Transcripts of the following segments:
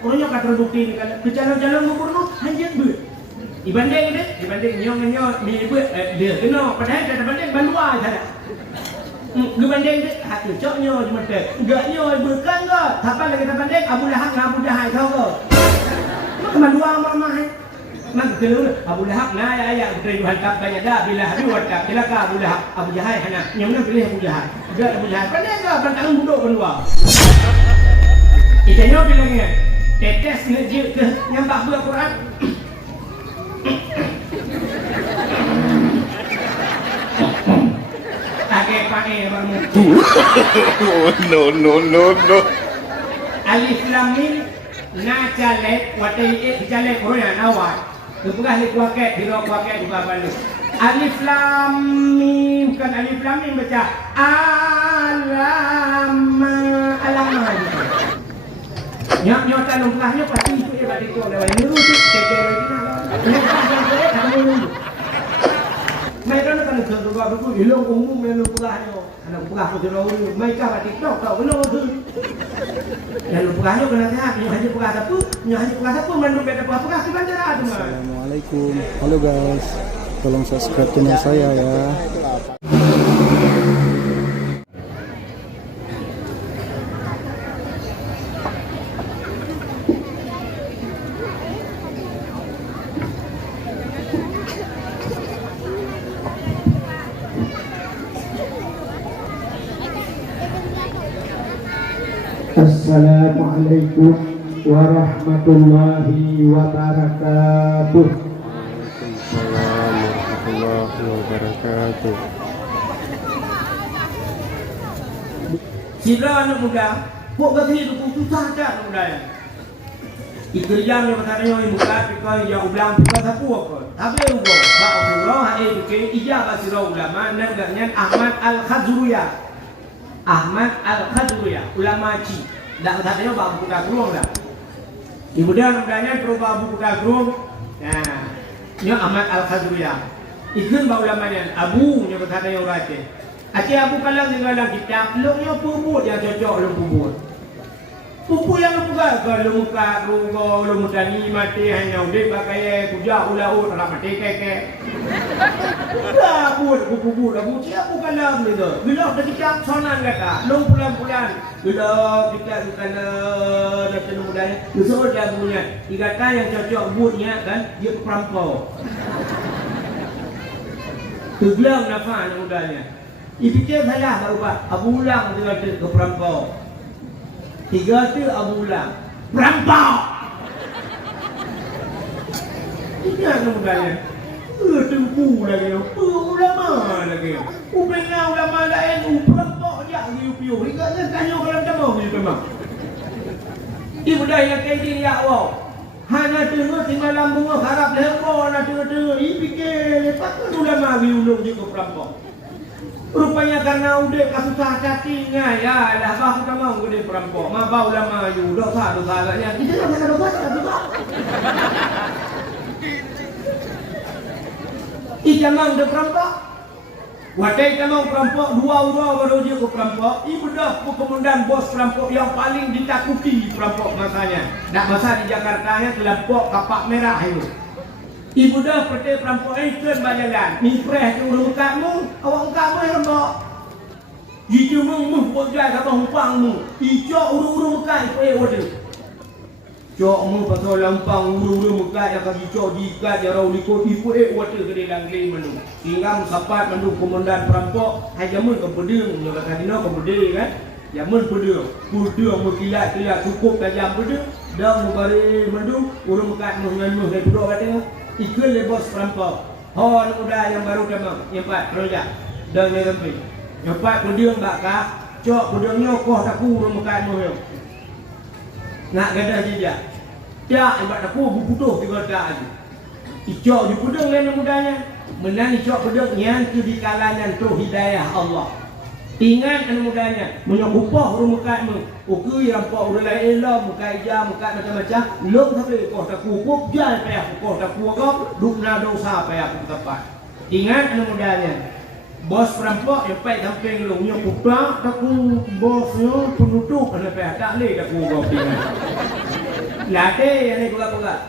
Orangnya akan terbukti ni kalau berjalan-jalan membunuh hanya ber. Dibanding nyo di ber dia kena padahal ada banding baluar saja. Dibanding dia hati coknya cuma tu. Enggaknya berkan ke? Siapa lagi terbanding Abu Lahab dengan Abu Jahal tahu ke? Mak baluar mama hai. Mak kelu Abu Lahab na ayat dari hantar banyak dah bila hari waktu celaka Abu Lahab Abu Jahal hana. Yang mana pilih Abu Jahal? Enggak Abu Jahal. Pandai ke bantang buduk baluar? Itanya bilangnya tetes ngejil ke nyambak buah Quran. Pakai baru. No. Alif lam mim na jalek watai jalek orang awal. Bukan alif waket di roh waket juga balu. Alif lam mim kan alif lam mim baca alama. Nyok tanungkahnya pasti itu ya tadi tu lewat ini tu cekek lagi nak. Mereka nak kena kerja juga betul. Hilang umum yang lupukahnya. Anak lupukah tu terlalu. Mereka batik tak benar tu. Yang lupukahnya kena sehat. Yang hanya lupukah siapa? Yang hanya lupukah siapa? Manduk beda lupukah si bandara tu. Assalamualaikum. Halo guys. Tolong subscribe channel saya ya. Assalamualaikum warahmatullahi wabarakatuh. Waalaikumsalam warahmatullahi wabarakatuh. Sila anak muda, buat kata itu susah tak anak muda ya. Itu yang berkata yang muda, because yang ulang bukan siapa apa. Tapi ubah, bahawa Allah hai itu ijabah sila ulama negaknya Ahmad Al-Khazruyah. Ahmad Al-Khazruyah, ulama Ci. Tak katanya babu buka gerung dah. Ibu dia namanya perlu babu buka gerung. Nah, ini Ahmad Al-Khazruyah. Ikut bawa ulamanya Abu nya katanya orang tu. Aci Abu kalau dalam kitab, longnya puput yang cocok long puput. Puput yang buka kalau muka rugo, long mutani mati hanya udah pakai kuja ulau dalam mati keke. Dah puput Abu siapa kalau ni tu? Bila dah kitab sonan kata, long pulan. Bila kita kena macam budaya, usul dia punya. Dikata yang cocok buatnya kan, dia perampau. Tugelang nafas mudanya. Dipikir salah tak ubah. Abu Ulang tu kata ke perampau. Tiga tu Abu Ulang. Perampau! Ini ada mudanya. Tempu lagi. Ulama lagi. Upengah ulama lain. Perampau je. Piu-piu. Ikatnya tanya kalau macam mana memang. Ibu dah yang kayak gini ya Allah. Hanya tengok tinggal lambung harap lembor nak tengok. Fikir. Patut ulama biulung je ke perampau. Rupanya karena udah kasusah cacingnya ya dah bahu tak mau gede perampok mabau lama you dosa agaknya kita tak ada dosa juga ika mang de perampok wadai kamang perampok dua baru dia ke perampok ibu dah komandan bos perampok yang paling ditakuti perampok masanya dak masa di Jakarta nya kelompok kapak merah itu. Ibu dah pergi perampok itu berjalan. Ni fresh tu urung kamu, awak kamu yang lembok. Jika mung bojai sama humpangmu, ijak urung-urung kai pe waduh. Jok mu pasal lampang urung-urung kai yang kami jok dikat jarau likut ipu waduh gede langli menu. Sehingga musapat menu komandan perampok, hai jamun ke pedeng, yo kata dino ke pedeng kan. Jamun pedeng, mu kilat cukup tajam pedeng. Dah mu bari menu urung kat mu dengan mu dari duduk katanya. Ikut le bos perampok. Hon muda yang baru demam, yang empat rojak. Dan yang lebih. Yang empat pedang bakar, cok pedangnya koh taku remekan mu. Nak gadah jejak. Tak ibat taku butuh tiga tak aja. Icok di pedang lain mudanya. Menang icok pedang yang tu di kalangan tu hidayah Allah. Ingat anu mudanya, menyokupah rumukatmu. Okey rampok udah lain elah, muka hijau, muka macam-macam. Lom sampai kau tak kukup, jangan payah kau tak kukup, dukna dosa payah aku tepat. Ingat anu mudanya, bos perampok yang payah samping lu, nyokupak, tak ku bosnya penutup, anu payah tak leh tak kukup ingat. Latih yang ni pula-pula.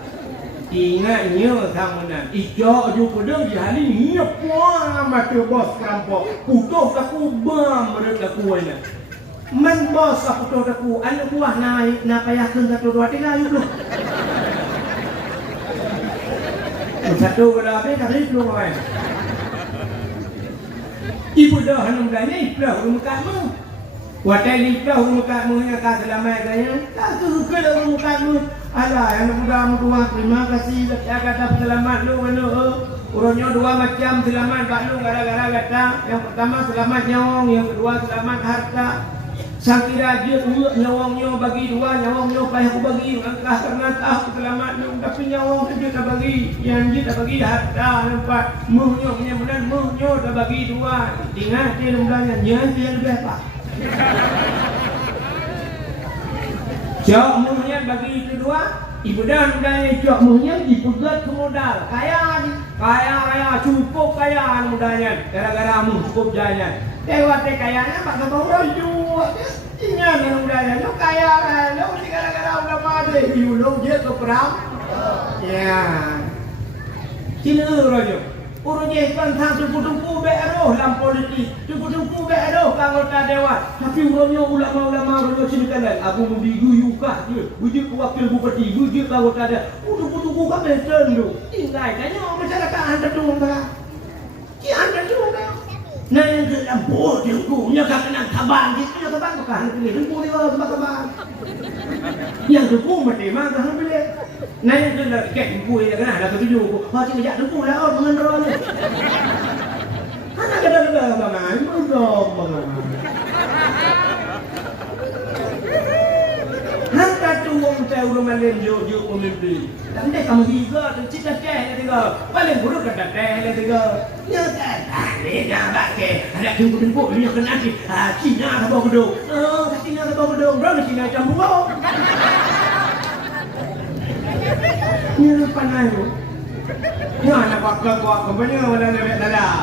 Ingatnya sama ijak ju pedang di hari ni apa mata bos perampok. Putus aku bam mereka kuai. Man bos aku putus aku anak buah naik nak payahkan satu dua tiga yuk lu. Satu kalau habis kali lu kan. Ibu dah hendak belanja iplah rumah kamu. Watai iplah rumah kamu yang akan selamat kaya. Tak suka dah rumah kamu. Alah yang mudah-mudah terima kasih kata dapat selamat lu mana. Urutnya dua macam selamat pak lu gara-gara kata. Yang pertama selamat nyawang, yang kedua selamat harta. Sang kiraja nyawangnya bagi dua, nyawangnya payah aku bagi. Angkah karena aku selamat lu tapi nyawang saja tak bagi. Yang dia tak bagi harta nampak. Muhnya menyemudan muhnya tak bagi dua. Ingat dia mudahnya dia yang lebih pak. Jok muhnya bagi kedua. Ibu dan mudahnya jok muhnya dipugat ke modal. Kaya cukup kaya mudahnya. Gara-gara muh cukup jaya. Tewate kayanya pak kau roju. Ingat yang mudahnya lu kaya lu ni gara-gara udah mati. Lu dia ke perang. Ya. Cina roju. Urut je kan tang tuku-tuku beroh dalam politik. Tuku-tuku beroh anggota dewan. Tapi urutnya ulama-ulama urut sini kan Abu Mudi Guyukah dia. Wujud wakil bupati, wujud anggota dia. Tuku-tuku kan betul tu. Ingat kayaknya masyarakat anda tu enggak. Ki anda tu enggak. Nah yang dalam boh tukunya kan kena tabang gitu, tabang bukan pilih tuku dia tabang. Yang tuku mati mah kan pilih. Nah yang dalam kek tuku dia kan ada tujuh. Oh cuma jak tuku lah orang mengenal ni. Anak kadang-kadang bangai, belum bangai. Hantar tuang saya urut malam jauh mimpi. Dan dia kamu tiga tu cita cah tiga. Paling buruk kata teh tiga. Ya kan, ni nak ke. Ada tunggu ni nak kena di. Cina tak bawa gedung. Cina tak bawa gedung. Berapa Cina campur? Ni pandai tu. Ya anak kuat kompanya mana nak dalam.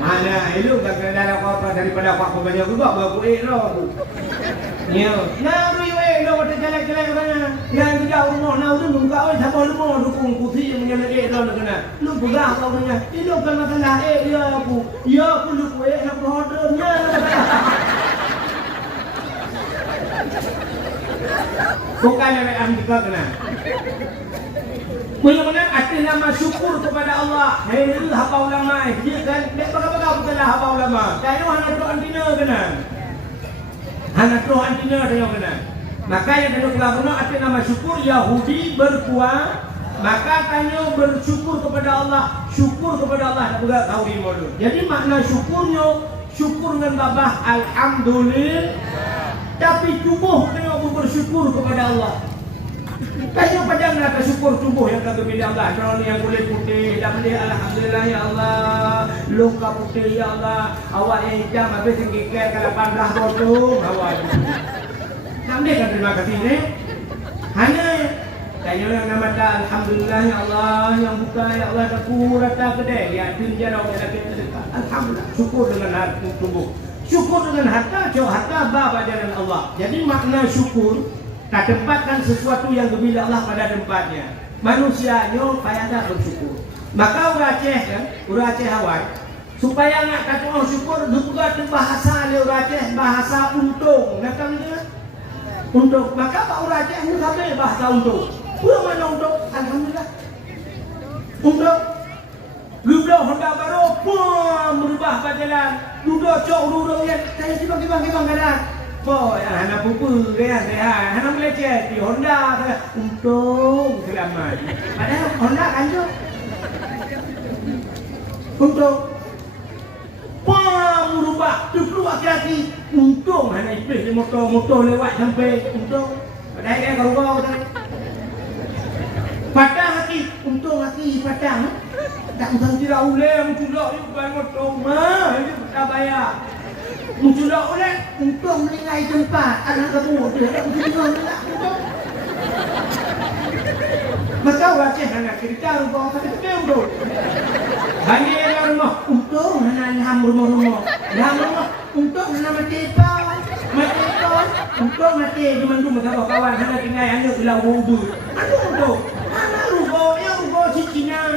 Mana elok tak kena dalam apa daripada kuat kompanya juga baru elok. Ya, nah riwayat lo kata jalan-jalan mana? Yang tidak rumah, nak tu nunggu kau sama rumah dukung putih yang menjadi lo nak kena. Lu pegang kau punya. Itu kan masalah ya aku lu nak berhodornya. Bukan yang kita kena. Benar-benar arti nama syukur kepada Allah. Hei haba ulama, dia kan bagaimana betul haba ulama. Jangan hanya doa antina kena. Anak roh antina dia kena. Maka yang ada kelabuna arti nama syukur Yahudi berpuasa. Maka tanya bersyukur kepada Allah. Syukur kepada Allah tak boleh tahu dulu. Jadi makna syukurnya syukur dengan babah alhamdulillah. Tapi tubuh kena bersyukur kepada Allah. Tanya pada nak syukur tubuh yang kata bila Allah. Kalau yang boleh putih dah boleh alhamdulillah ya Allah. Luka putih ya Allah. Awak yang hijau habis singgikkan kalau pandah botol awak. Sampai kan terima kasih ni. Hanya tanya yang nama alhamdulillah ya Allah yang buka ya Allah aku rata kedai ya tunjarau ya kita alhamdulillah syukur dengan harta tubuh. Syukur dengan harta, harta bab ajaran Allah. Jadi makna syukur tak tempatkan sesuatu yang berbila Allah pada tempatnya. Manusianya payah tak bersyukur. Maka orang Aceh kan, orang Aceh Hawaii supaya nak kata orang syukur juga tu bahasa dia orang Aceh bahasa untung. Nak tahu dia? Untung. Maka pak orang Aceh ni sampai bahasa untung. Pulang mana untung? Alhamdulillah. Untung. Gublah Honda baru pun berubah jalan. Duduk cok duduk yang saya kibang kadang. Boy, anak pupu kan saya. Anak meleceh di Honda untung selamat. Padahal Honda kanjo. Untung. Pam berubah tu keluar kaki. Untung anak iblis di motor lewat sampai untung. Padahal dia kau tadi. Patah hati, untung hati patah. Tak usah tidak uleh, menculak ni bukan motor mah, ini tak bayar. Menculak uleh, untung meninggal tempat. Anak kamu dia tak mesti tinggal nak untung. Maka wajah anak cerita rumah sakit kemudian tu. Banyak rumah, untung anak ham rumah. Ham rumah, untung anak mati kau. Untuk mati cuma sama kawan sana tinggal anak bilang ubur. Aduh tu. Mana rugo yang rugo si Cina.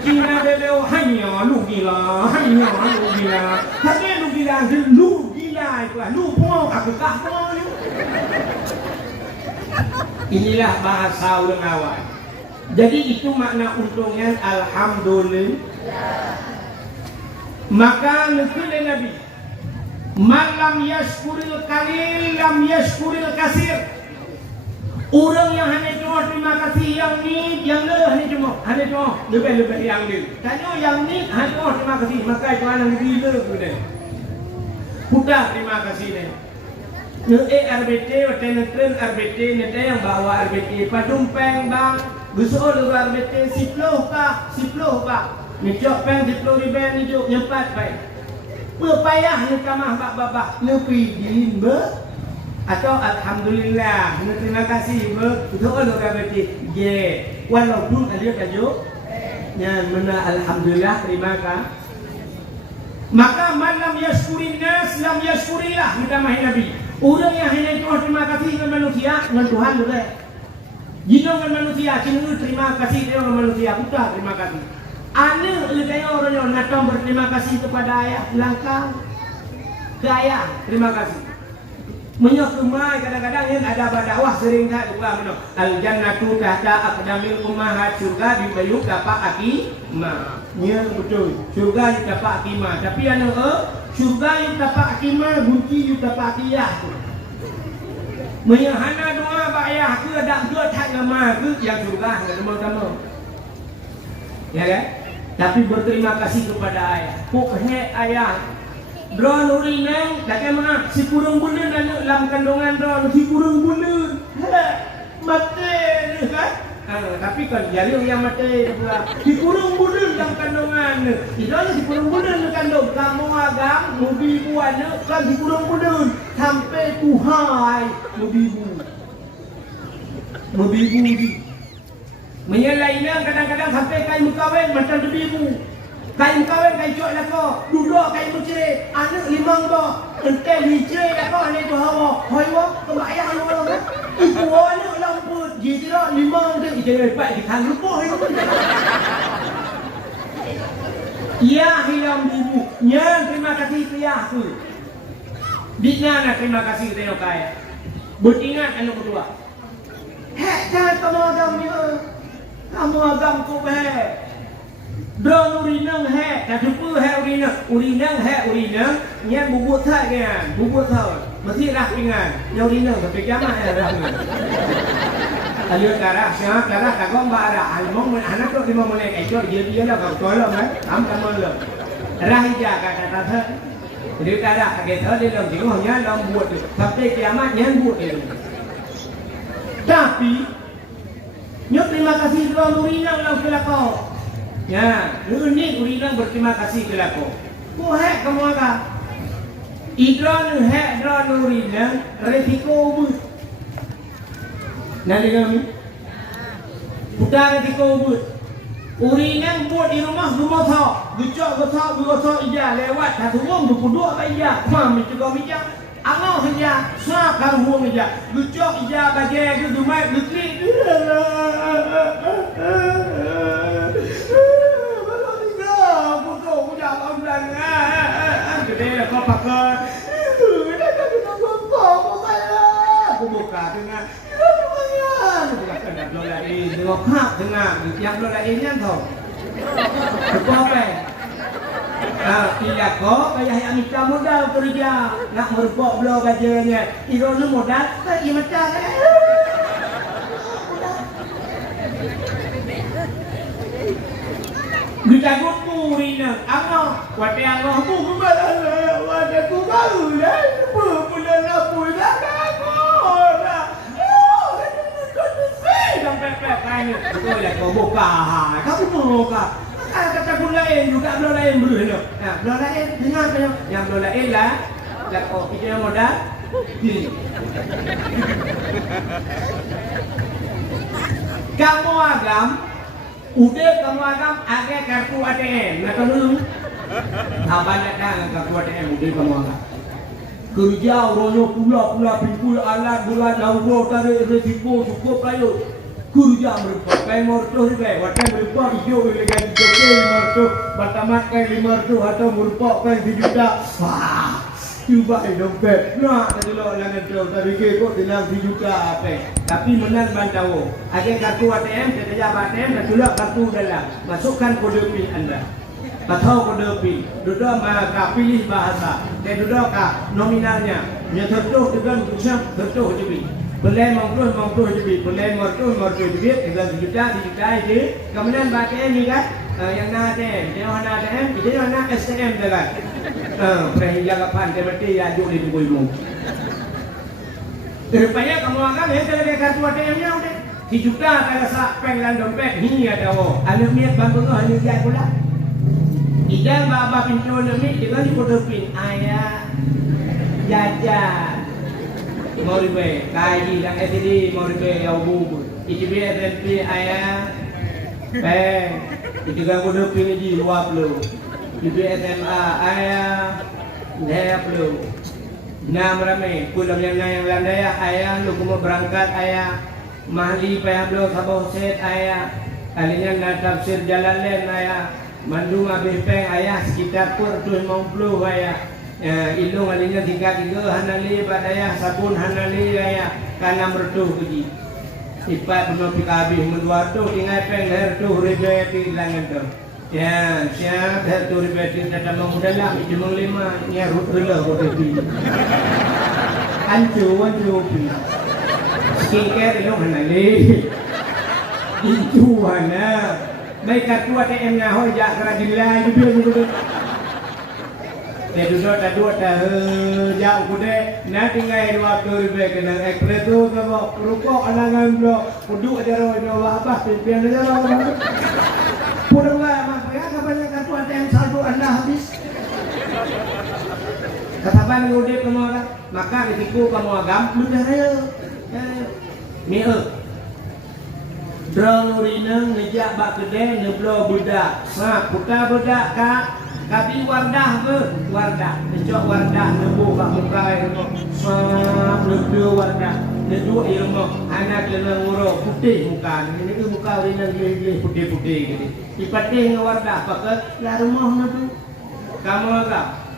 Cina bebel hanya lu gila. Tapi lu gila itu lah. Lu pun aku kah pun. Inilah bahasa ulang awal. Jadi itu makna untungnya alhamdulillah. Maka nukul Nabi malam yashkuril qalil lam yashkuril kasir. Orang yang hanya cuma terima kasih yang ni, yang le hanya cuma lebih yang ni. Tanya yang ni hanya cuma terima kasih, maka itu anak gila sudah. Sudah terima kasih ni. RBT, hotel RBT, nanti yang bawa RBT, padumpeng bang, besok lu RBT, siploh pak. Ngecok peng 10 ribu ni juk nyempat baik. Berpayah ni kamah bak-bak ni pidin ber atau alhamdulillah ni terima kasih ber itu orang berarti ye walaupun ada kajuk yang mana alhamdulillah terima kasih. Maka malam yashkurin nas lam yashkurillah kita mahi Nabi. Orang yang hanya cuma terima kasih dengan manusia dengan Tuhan boleh. Jino dengan manusia cuma terima kasih dengan manusia bukan terima kasih. Ana tanya orang yang nak berterima kasih kepada ayah langkah ke ayah terima kasih. Menyokemai kadang-kadang yang ada dakwah sering tak juga mana al jannatu tahta aqdamil ummahat surga di bayuk dapat akimah. Ya betul. Surga di dapat akimah. Tapi ana surga yang dapat akimah gunci yang dapat akiyah tu. Menyahana doa ba ayah ke ada ke tak nama ke yang surga sama-sama. Ya kan? Tapi berterima kasih kepada ayah. Pokoknya ayah drone urinang tak mana si kurang bulan anak dalam kandungan drone si kurang bulan. Mati kan? Tapi kan jadi yang mati pula. Si kurang bulan dalam kandungan. Tidak si kurang bulan kandung kamu agam mubibu anak kan si kurang bulan sampai Tuhan mubibu di menyelainnya kadang-kadang sampai kain mukawin macam debibu. Kain mukawin kain cuak lako, duduk kain mencerai, anak limang ba, entai licai lako anak tu hawa. Hawa kebayang anak orang. Ibu anak lamput, jira limang tu ijai baik di kang lupa itu. Ya hilang ibu, nyan terima kasih pria tu. Dina nak terima kasih tengok kaya. Beringat anak kedua. Hek jangan kamu agamnya. Kamu agam ko be drone urinang he tak jumpa he urinang yang bubut thai kan bubut thau mesti dah dengan yang urinang sampai kiamat ya dah alio darah siapa darah tak gom bara almong anak tu 5 menit ekor dia dah kau tolong kan am kamu lo rah ija kata kata dia darah kita dia dalam jingnya dalam buat sampai kiamat yang buat dia. Tapi nyok terima kasih kepada urinang dalam kelakau. Ya, unik urinang berterima kasih kelakau. Ku hek kamu agak. Idran hek idran urinang resiko ubus. Nanti kami. Bukan resiko ubus. Urinang buat di rumah thok. Gocok ija lewat satu wong 22 ba ija. Mam itu kau ija. Angau saja, suapkan huang saja. Lucok ija bagai tu dumai lutli. Baru tinggal, buka udah ambulan. Gede kau pakai. Kita buka aku buka dengan. Buka kena lolain, tengok hak tengah. Yang lolain yang tahu. Buka apa? Tidak kok, kayak minta modal kerja nak merebok belau gajahnya. Irona modal, kayak macam kita kupuri nak, angah, wate angah pun kembali, wate ku baru dah, bulan apa dah aku dah. Sampai kain, betul lah kau buka, kamu buka. Kata pun lain juga belah lain dulu. Nah, belah lain dengar yang belah lain lah. Kau itu yang modal. Kamu agam, udah kamu agam ada kartu ATM. Nak dulu. Abang ada kartu ATM udah kamu agam. Kerja ronyo pula pikul alat bulan nauro tarik resiko cukup kayu. Kerja mereka kai morto ribe, watai mereka hijau dengan jokai morto, batamat kai 500 atau mereka kai 1 juta. Wah, cuba dompet. Nah, tadi lo langan tu tadi ke kok bilang 1 juta apa. Tapi menang bantau. Ada kartu ATM, saya ATM dan juga kartu dalam. Masukkan kode PIN Anda. Atau kode PIN, duduk maka pilih bahasa, dan duduk nominalnya. Yang tertuh dengan ucap tertuh jadi. Boleh mengtuh jadi, boleh mertuh jadi. Dengan 1 juta itu. Kemudian baca ini kan, yang nak ATM, yang nak ATM, yang nak STM dalam. Perhingga kapan terbeti ya jauh di tubuhmu. Rupanya kamu akan yang kartu ATM-nya udah 1 juta kalau sak penglan dompet ini ada wo. Anak niat bantu tu hanya dia pula. Ida bapa pintu ni dengan kode PIN ayah jajan mau ribe kaji dan SDD mau ribe yang bubu ICB SMP ayah itu kan kode PIN di luar lu ICB SMA ayah daya lu nam rame pulang yang landai ayah lu mau berangkat ayah mahli payah lu sabah set ayah kalinya nak tafsir jalan lain ayah Mandung habis peng ayah sekitar pur 50 ayah. Ilung alinya 3 hanali badaya sabun hanali ayah kana mertu puji. Ipat puno pikabi menduar tu tinggal peng leher tu ribeti langan tu. Ya, siap leher tu ribeti datang mengudalam jumlah 5 nya rela roti. Ancu pi. Skincare ilung hanali. Itu ana. Baik kartu ATM nya hoi jak kerajin itu dia. Duduk jauh kude nanti ngai 20 ribu kena ekspres tu kalau rokok alangan blok duduk aja roh apa pimpinan aja roh. Pulang lah ya kapan kartu ATM saldo Anda habis. Katakan ngudip kamu orang maka risiko kamu agam lu dah raya. Drone urinang ngejak bak kedai neblo budak. Sa puta budak kak kabi wardah ke wardah. Ngejak wardah nebu bak mukai no. Sa neblo wardah. Nedu ilmu anak kena nguruk putih muka. Ini ke muka urinang gilih putih-putih gitu. Ipatih wardah pakai lah rumah nedu. Kamu agak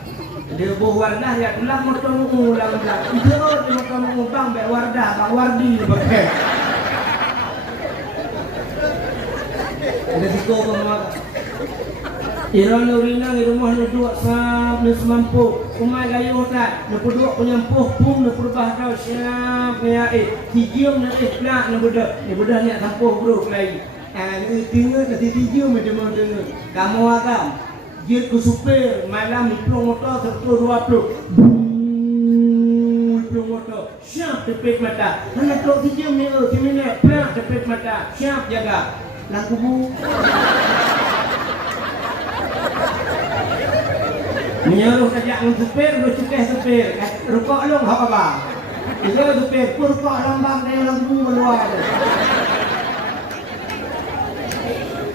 dia buh wardah ya tulang motor ulang ulang. Itu motor bang bek wardah bang wardi pakai. Ada siko kamu. Iran urinang di rumah ni dua sab ni semampu. Umai gayu tak. Ni dua penyampuh pun ni perbah dah siap ni tijium ni pelak ni budak. Ni budak ni sampuh bro lagi. Ni tinggal nanti tijium macam mana. Kamu agam. Dia ke supir malam ni pelong motor tertua 20. Pelong motor. Siap tepit mata. Hendak tok tijium ni minit pelak tepit mata. Siap jaga. Laku bu. Menyuruh saja supir, lu cukeh supir. Rukuk lu apa bang? Itu supir, rukuk lambang dia lampu keluar.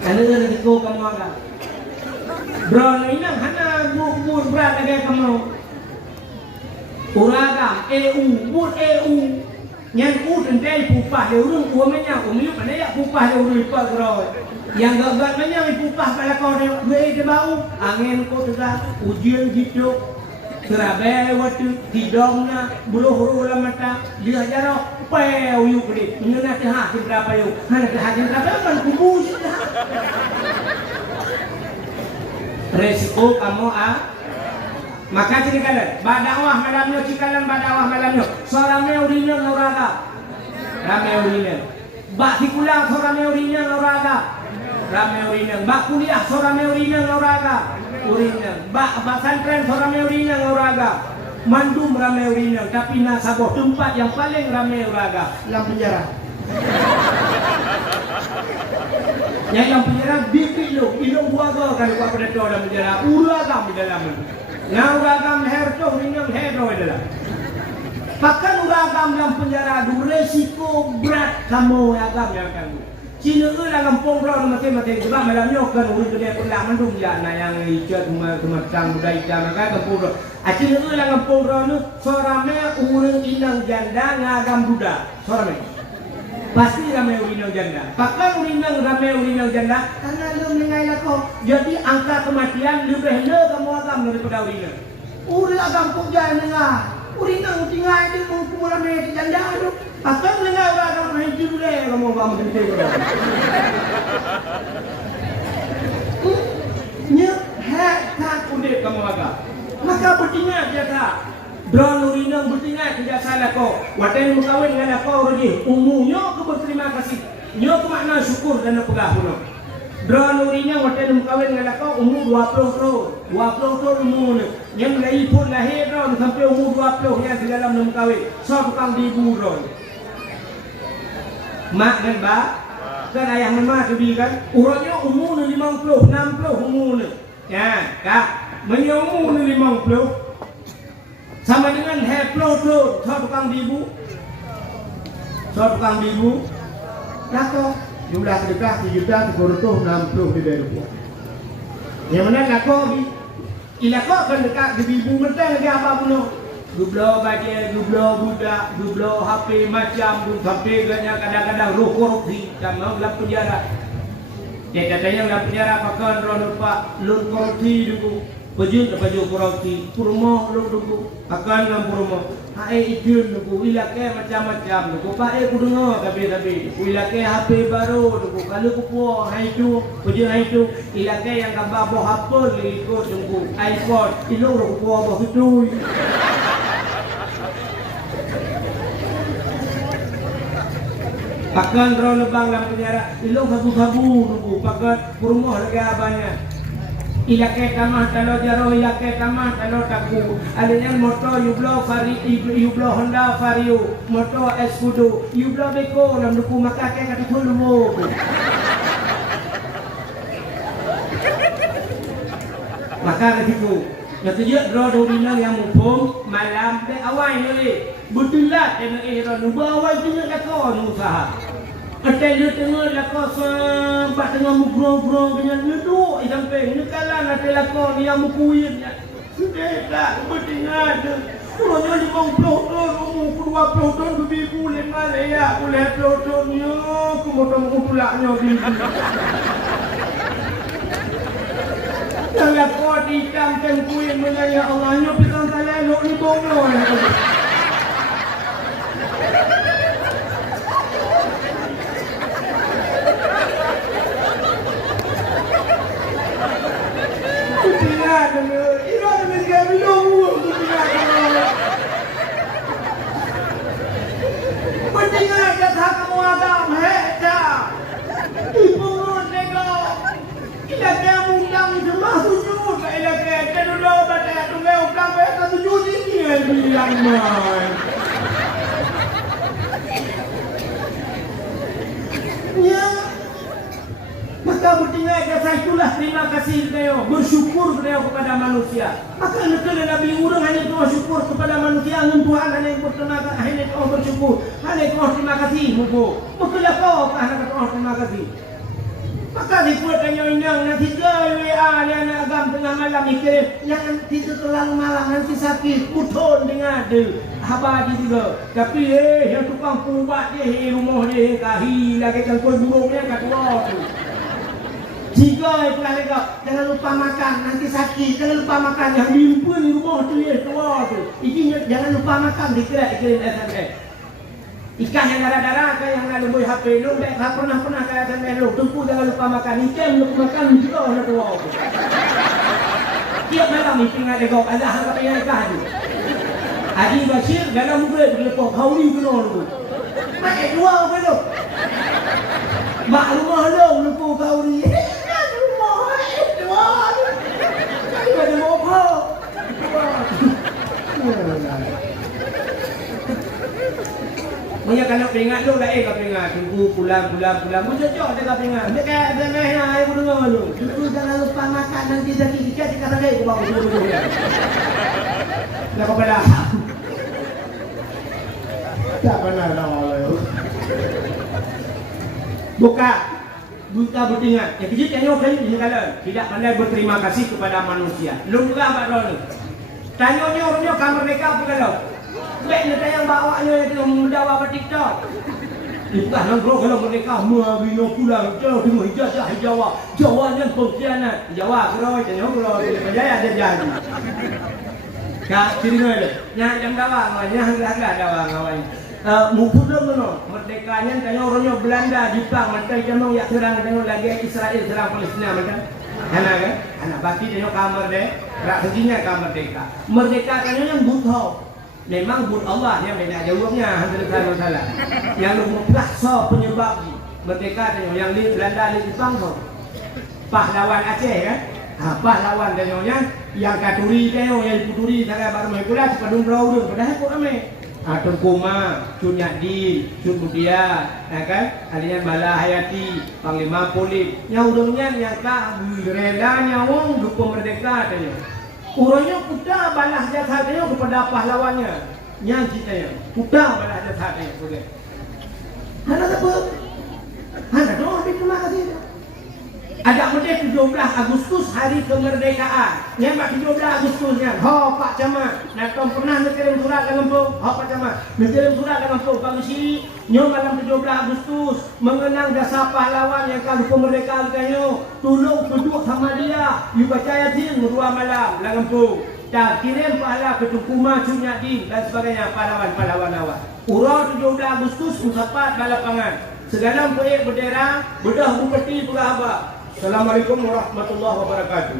Kalau ada risiko kamu agak. Drone ini hana bur berat lagi kamu. Uragam EU, bur EU. Yang tentang pupah dia urung uamanya umil pada ya pupah dia urung pak geroi yang gagalnya pupah pada kau dia bau angin kau sudah ujian gitu terabai waktu tidongna buluh huru mata dia jaro peu yuk ni mengenai hati berapa yuk hanya hati berapa kan kubus resiko kamu maka jadi kalian badawah malamnya cikalan badawah malamnya soramnya urinya nguraga rame urinya bak tikula soramnya urinya nguraga rame urinya bak kuliah soramnya urinya nguraga urinya bak pesantren soramnya urinya nguraga mandum rame urinya tapi Nasabah tempat yang paling rame uraga dalam penjara yang penjara bibi lu ilung buaga kalau kau pada dalam penjara uraga di dalam Nah uragam leher tu minum leher tu adalah. Pakai uragam dalam penjara, resiko berat kamu agam yang kamu. Cina lah kampung bro masing-masing sebab malam nyokan uri kedai pelang mandung ya nak yang icat macam budaya kan kampung bro. Cina lah kampung bro nu sorame urang inang janda ngagam budak. Sorame. Pasti ramai urinang janda. Pakai urinang ramai urinang janda karena lu mengenai lako. Jadi angka kematian lebih le kamu agam daripada urinang. Urang agam pun jangan dengar. Urinang tinggal itu mengkumpul ramai janda tu. Pakai mendengar agam main tu le kamu agam macam tu. Nya hak kulit kamu agam. Maka bertingat dia tak. Drone urinang bertingat tidak salah kau. Wadah mengkawin dengan kau lagi. Umunya aku berterima kasih. Nyo aku makna syukur dan pegah puno. Drone urinang wadah mengkawin dengan kau umur 20 tahun. 20 tahun umur. Yang lahir pun lahir drone sampai umur 20 yang di dalam mengkawin. So tukang dibu drone. Mak dan ba kan ayah mama tu kan. Urutnya umur 50, 60 umur. Ya, kak. Menyumur 50. Sama dengan heplo tu, tukang dibu. Tukang dibu. Lako jumlah sedekah 360 ribu. Yang mana lako ilako kan dekat di ibu mentang lagi apa pun. Gublo baca, gublo budak, gublo HP macam tu sampai kadang-kadang roh korupsi dan mau dalam penjara. Dia katanya dalam penjara pakai ron pak lun korupsi dulu. Pejun korupsi, purmo dulu akan dengan purmo. Hai idun dulu, ilake macam-macam dulu. Pak aku dengar tapi ilake HP baru dulu. Kalau kupu hai itu, pejun hai itu, ilake yang gambar boh apa ikut dulu. iPhone, ilo kupu boh itu. Pakan drone lebang dalam penjara, ilo sabu-sabu dulu. Pakan purmo harga banyak. Ilake tamah talo jaro ilake tamah talo taku adanya moto yublo vari yublo Honda Vario moto Escudo yublo beko lam duku makake katu tulumo maka resiku natujud rodo binang yang mupung malam be awai ni betulat yang rodo awai tu nak kau usaha. Ada dia tengah lakon sampai tengah mugrong-grong dengan leduk sampai ni kalah ada lakon yang mukuin sudah tak bertingat kurangnya 50 tahun umur 20 tahun bebibu lima leyak boleh 20 tahunnya aku mau tulaknya bibi yang lakon hitam tengkuin menanya Allahnya pisang talelok ni bono maka bertinggal jasa itulah terima kasih beliau bersyukur beliau kepada manusia maka nekala Nabi urang hanya doa syukur kepada manusia dengan Tuhan hanya berterima kasih hanya doa bersyukur hanya doa terima kasih mupo maka kau hanya doa terima kasih maka dibuatnya undang nanti ke WA dia nak agam tengah malam ikirim jangan tidur terlalu malam nanti sakit puton dengan ada haba di juga tapi yang tukang pubat dia rumah dia kahi lagi kan kau burungnya kat luar tu. Tiga itu lah lega. Jangan lupa makan, nanti sakit. Jangan lupa makan, yang diimpun di rumah tu ya, keluar tu. Ini jangan lupa makan, dikirim SMS. Ikan yang darah-darah kan yang lalu boy HP lu, tak pernah kayak SMS lu. Tunggu jangan lupa makan, ikan lupa makan juga nak keluar tu. Tiap malam meeting ada kau, ada hal apa yang ikan tu. Haji Bashir dalam muka berlepas kauli kena tu. Pakai dua apa tu? Mak rumah lu lupa kauli. Ada apa? Punya kalau peringat tu lain kau peringat tunggu pulang macam cok dia kau peringat dia kayak SMS lah aku dengar lu tunggu jangan lupa makan nanti sakit sikit dekat lagi aku bawa dulu dah kau pada tak pernah dah malu buka bertingat. Yang kecil tengok kali ini kala tidak pandai berterima kasih kepada manusia. Lumrah Pak ni. Tanya orangnya kamar mereka apa kalau? Baiknya tayang bawanya itu mendawa pada TikTok. Bukan nangkro kalau mereka mabino pulang jauh tengok ijazah Jawa yang pengkhianat. Jawa keroi tanya keroi berjaya dia jadi. Kak ciri ni. Yang jam dawa yang harga dawa ngawai. Mufudum no merdekanya tanya orangnya Belanda Jepang mereka jangan yang serang tengok lagi Israel serang Palestina mereka kan anak baki tengok kamar deh rak seginya kamar merdeka tanya yang butuh memang but Allah yang beda jawabnya alhamdulillah salah yang lu so penyebab merdeka tengok yang di Belanda di Jepang tu pahlawan Aceh kan pahlawan tengoknya yang katuri tengok yang puturi saya baru main pula sepadung berau padahal kok ramai Tengku Ma, Cun Nyadin, Cun Budia, kan? Alian Bala Hayati, Panglima Polis. Yang udangnya yang tak rela nyawang lupa merdeka tanya. Urangnya kuda balas jasa tanya kepada pahlawannya. Yang kita ya, kuda balas jasa tanya boleh. Hana apa? Hana doa terima kasih. Ada merdeka 17 Agustus hari kemerdekaan. Yang 17 Agustusnya. Ho Pak Camat, nak pernah kirim surat ke Lampung? Ho Pak Camat, kirim surat ke Lampung. Pak Misi, nyo malam 17 Agustus mengenang jasa pahlawan yang kalau kemerdekaan kanyo. Tolong duduk sama dia. You baca Yasin 2 malam la Lampung. Dan kirim pahala ke Tengku Ma, Cun Nyadin dan sebagainya pahlawan-pahlawan awak. Urau 17 Agustus usapat balapangan. Segala proyek bendera, bedah bupati pegawai. Assalamualaikum warahmatullahi wabarakatuh.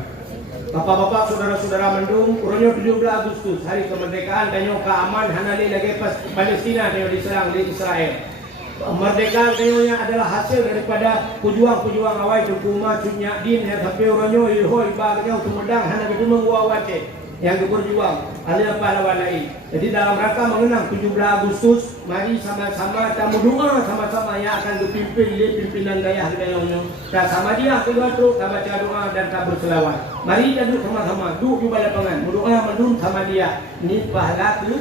Bapak-bapak, saudara-saudara mendung, urangnya 17 Agustus hari kemerdekaan danyo keaman hanali lagi pas Palestina danyo diserang di Israel. Merdeka danyonya adalah hasil daripada pejuang-pejuang awal Tengku Ma, Cun Nyadin yang sampai urangnya ilhoi bagnya tumedang hana gedung wawace yang berjuang alias pahlawan lain. Jadi dalam rangka mengenang 17 Agustus, mari sama-sama tamu doa sama-sama yang akan dipimpin oleh pimpinan daya dayanya. Dan sama dia kedua tu kita baca doa dan kita berselawat. Mari kita duduk sama-sama, duduk di lapangan, berdoa mendung sama dia. Ini pahala tu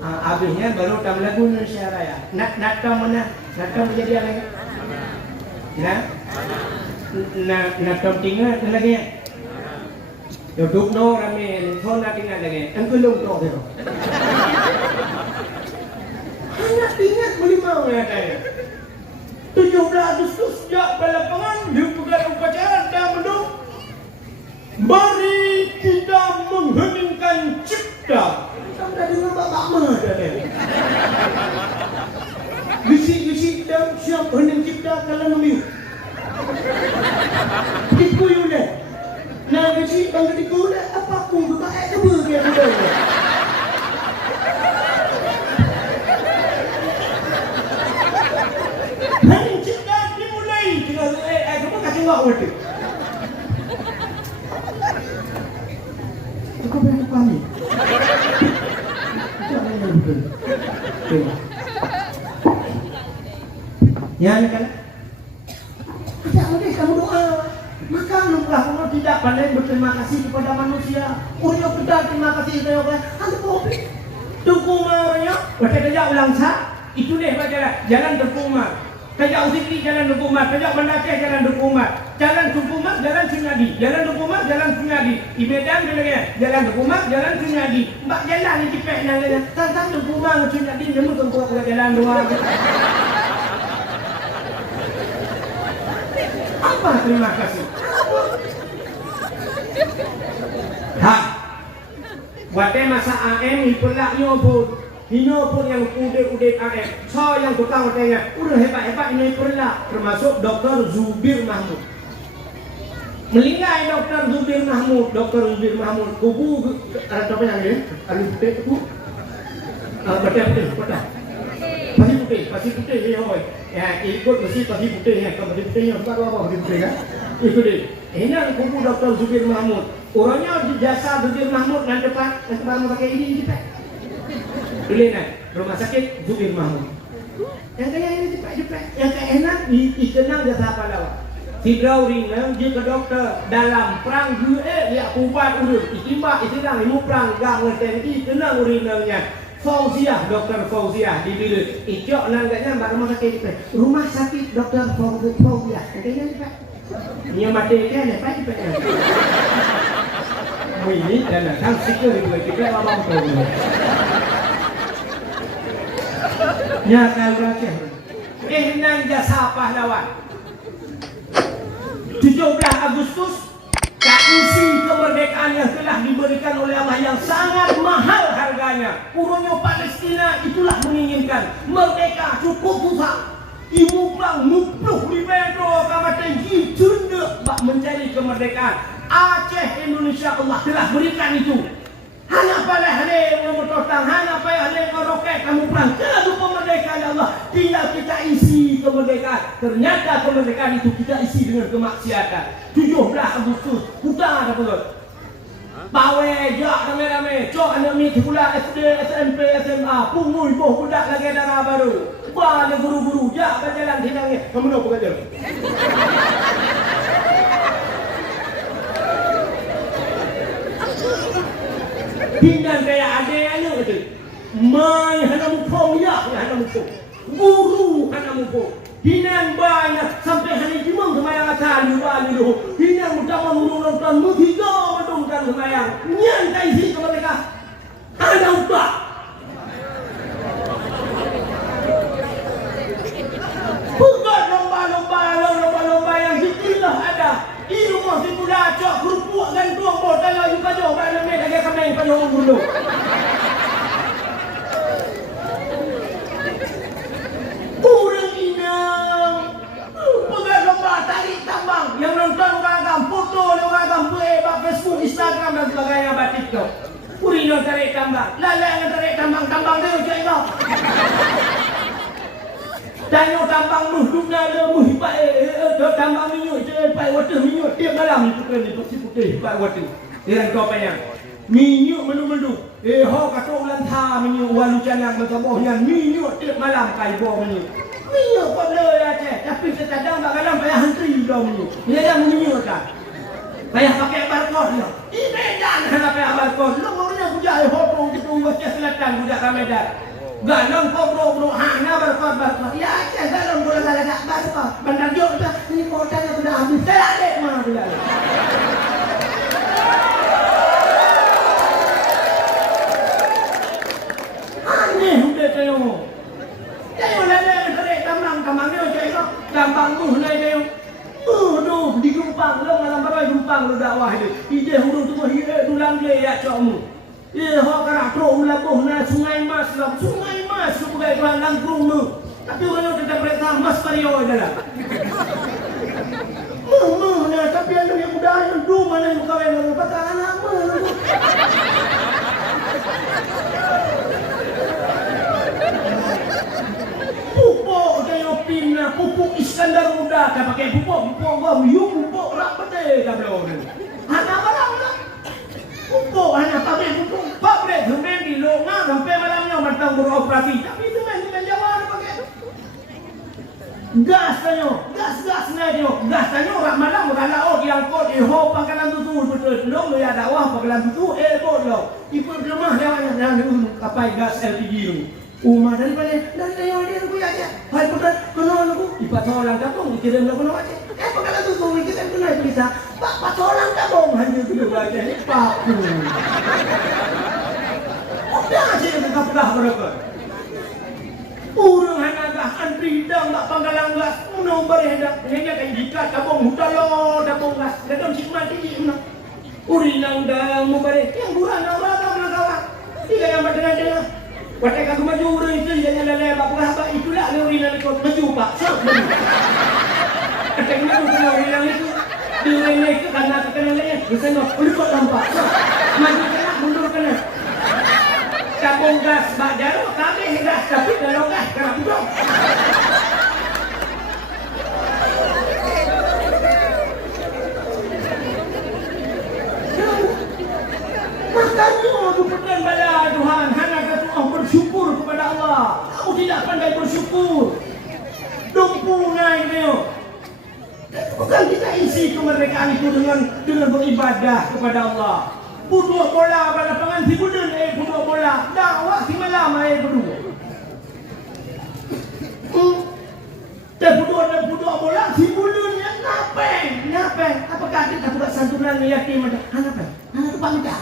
habisnya baru tam lagu Indonesia Raya. Nak tam mana? Nak tam menjadi apa? Nak tam tinggal lagi. Duduk no rame, thon nak tinggal lagi. Engkau lung tu. Hanya ingat melimau ya saya. 17 Agustus sejak balapangan dibuka upacara dan mendung. Mari kita mengheningkan cipta. Kita dengar bapak mana dah. Bisik-bisik dan siap hening cipta kalau memiu. Dikuyu dah. Nah, bisik bang dikuyu dah. Apa pun bapak itu dia dah. Hening cipta dimulai. Kamu kasih waktu. Cukup yang kami. Jangan yang betul. Ya, kan? Tidak boleh kamu doa. Maka kamu tidak pandai berterima kasih kepada manusia. Orang tidak terima kasih kepada orang. Ada kopi. Tengku Ma orangnya. Baca kerja ulang sah. Itu deh baca jalan Tengku Ma. Kerja Usikri jalan Tengku Ma. Kerja Bandar Aceh jalan Tengku Ma. Jalan Tengku Ma jalan Cun Nyadin. Jalan Tengku Ma jalan Cun Nyadin. Di Medan bilangnya jalan Tengku Ma jalan Cun Nyadin. Mbak jalan ni cepet nangnya. Tang Tengku Ma Cun Nyadin demu Tengku Ma jalan dua. Apa terima kasih? Ha. Buatnya masa AM ipulak nyobot. Nyobot yang udah AM. So yang tukang katanya, udah hebat-hebat ini ipulak. Termasuk Dr. Zubir Mahmud. Melinggai Dr. Zubir Mahmud. Dr. Zubir Mahmud. Kubu apa yang ini? Alif putih kubu. Putih. Pasti putih dia hoi. Ya, ikut mesti pasti putih ya. Kalau pasti putihnya apa pasti putih kan? Ikut dia. Ini yang kubu Dr. Zubir Mahmud. Orangnya di jasa Zubir Mahmud dan depan mau pakai ini cepat. Boleh nak? Rumah sakit Zubir Mahmud. Yang kayak ini cepat. Yang kayak enak dikenal jasa pahlawan. Tidrau ringan dia ke doktor dalam perang dia kubat urut. Istimbak istirang ilmu perang gang TNI kenal urinanya. Fauziah, Dr. Fauziah di bila icok nangganya mbak rumah sakit di rumah sakit Dr. Fauziah. Kayaknya ni Pak. Dia mati kan ya Pak di Pak. Ini dan kan sikit juga kita abang tu. Ya kalau rakyat. Nan jasa pahlawan. 17 Agustus isi kemerdekaan yang telah diberikan oleh Allah yang sangat mahal harganya. Urunyo Palestina itulah menginginkan merdeka cukup susah. Ibu bang mupluh di Pedro kamatan junda bak mencari kemerdekaan. Aceh Indonesia Allah telah berikan itu. Hanya pada hari memototang, hanya pada hari meroket kamu pulang ke kemerdekaan Allah. Tinggal kita isi kemerdekaan. Ternyata kemerdekaan itu kita isi dengan kemaksiatan. 17 Agustus, hutan apa tu? Bawe, jak rame-rame, cok anak mi sekolah SD, SMP, SMA, pungul boh budak lagi darah baru. Balik guru-guru, jak berjalan tinangnya. Kamu nak bekerja? Pinggan kayak adanya itu. Mai hana mupong ya, hana mupong. Guru hana mupong. Hinan banyak sampai hari Jumat semayang akan juga dulu. Hinan utama nonton mutiga menonton semayang. Nyantai sih kepada mereka. Ada ubah. Bukan lomba-lomba yang ditilah ada. Di rumah si muda cok kerupuk gantung botol lagi kacau. Pada mereka lagi kami penuh dulu. Tarik tambang yang nonton orang foto orang Facebook, Instagram dan sebagainya batik tu. Purino tarik tambang, lala yang tarik tambang dia cak itu. Tanya tambang muhduna le muhibat tambang minyak pai water minyak tiap malam itu kan pasti putih pai water. Dia kau payang. Minyak menu-menu. Ho kata ulang tha minyak walu canang bertaboh yang minyak tiap malam kai bo minyak. Minyak pun boleh Aceh, tapi terkadang kadang payah hentri dah minyak. Dia yang minyak kan. Payah pakai barcode dia. Di Medan kena pakai barcode. Lu orangnya bujak hotong gitu Aceh Selatan bujak ke Medan. Galon kobro hana barcode. Ya Aceh galon boleh tak barcode. Bandar jok dah ni kotanya sudah habis. Saya adek mana dia. Aneh udah tengok. Tengok lele tarik tambang dia cak itu. Tambang tu naik tengok. Aduh, digumpang lo malam barai gumpang lo dakwah dia. Ije hurung tu hire dulang dia ya cakmu. Ho karak pro melabuh na Sungai Mas lah. Sungai Mas tu pegai tuan langkrung tu. Tapi orang tetap perintah Mas Pario adalah. Nah, tapi anu yang mudah yang du mana yang kawin lo pakai anak mana. Pupuk Iskandar muda dah pakai pupuk gua miu pupuk rak pete dah belum. Hana barang lah. Pupuk hana pakai pupuk pabrik semen di longa sampai malamnya matang beroperasi. Tapi semen Jawa ada pakai. Gas tanya, gas naik gas tanya orang malam orang laut yang kot ho pakalan tu betul. Long lo ya dakwah pakalan tu bot lo. Ikut lemah jangan kapai gas LPG tu. Umar dari tayo dia aku ya. Hai putar kono aku ipatolang kabong dikirim na kono aja. Pagkala tu so dikirim ko na bisa. Patolang kabong hanya tu aja. Pak. Udah aja kaplah berapa. Urang hanagah antri dang tak panggalang gas. Nomor hendak hanya kan dikat kabong hutalo dabong gas. Dadam sikmat tinggi mana. Urinang dang mo bare. Yang buran orang kawan. Tiga yang berdengar. Watak aku maju urang itu jangan lele bab berapa itulah urinan ikut maju Pak. Ketika maju kena urinan itu diurang itu karena kekenangannya bisa nak berikut nampak. Maju kena mundur kena. Tabung gas bak jarum kami gas tapi kalau gas kena pudong. Makanya aku pedan bala Tuhan hana kata bersyukur kepada Allah. Kamu tidak pandai bersyukur. Dumpung naik dia. Bukan kita isi kemerdekaan itu dengan beribadah kepada Allah. Butuh bola pada pengantin budan butuh bola. Dakwah si malam malam air berdua. Terpuduk bola si bulunya napeng. Apa kata aku kat santunan yatim ada. Napeng. Tu pamita.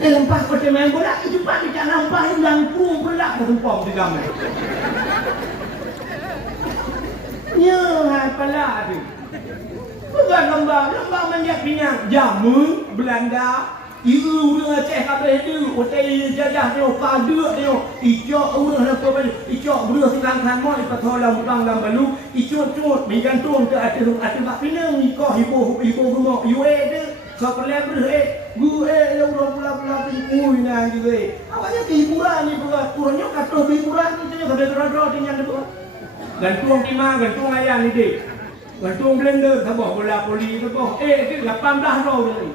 Lempah kote main bola itu pamita nampak langkung pula terumpam di gamai. Nya pala tu. Bukan lembah menyak pinang jamu Belanda. Iu urang Aceh kabeh tu, hotel jajah dia, kada dia. Icok urang apa baju? Icok beruh silang mo ipathola hutang dalam balu. Icok cut digantung ke atas bak pinang nikah ibu rumah UA dia. So pelai beruh gue urang pula pingui nah juga. Awaknya hiburan ni bukan kurangnya kata hiburan ni je kada dra-dra dengan dia. Gantung timah, gantung ayam ni dik. Gantung blender sabah bola poli sabah. Ke 18 ro ni.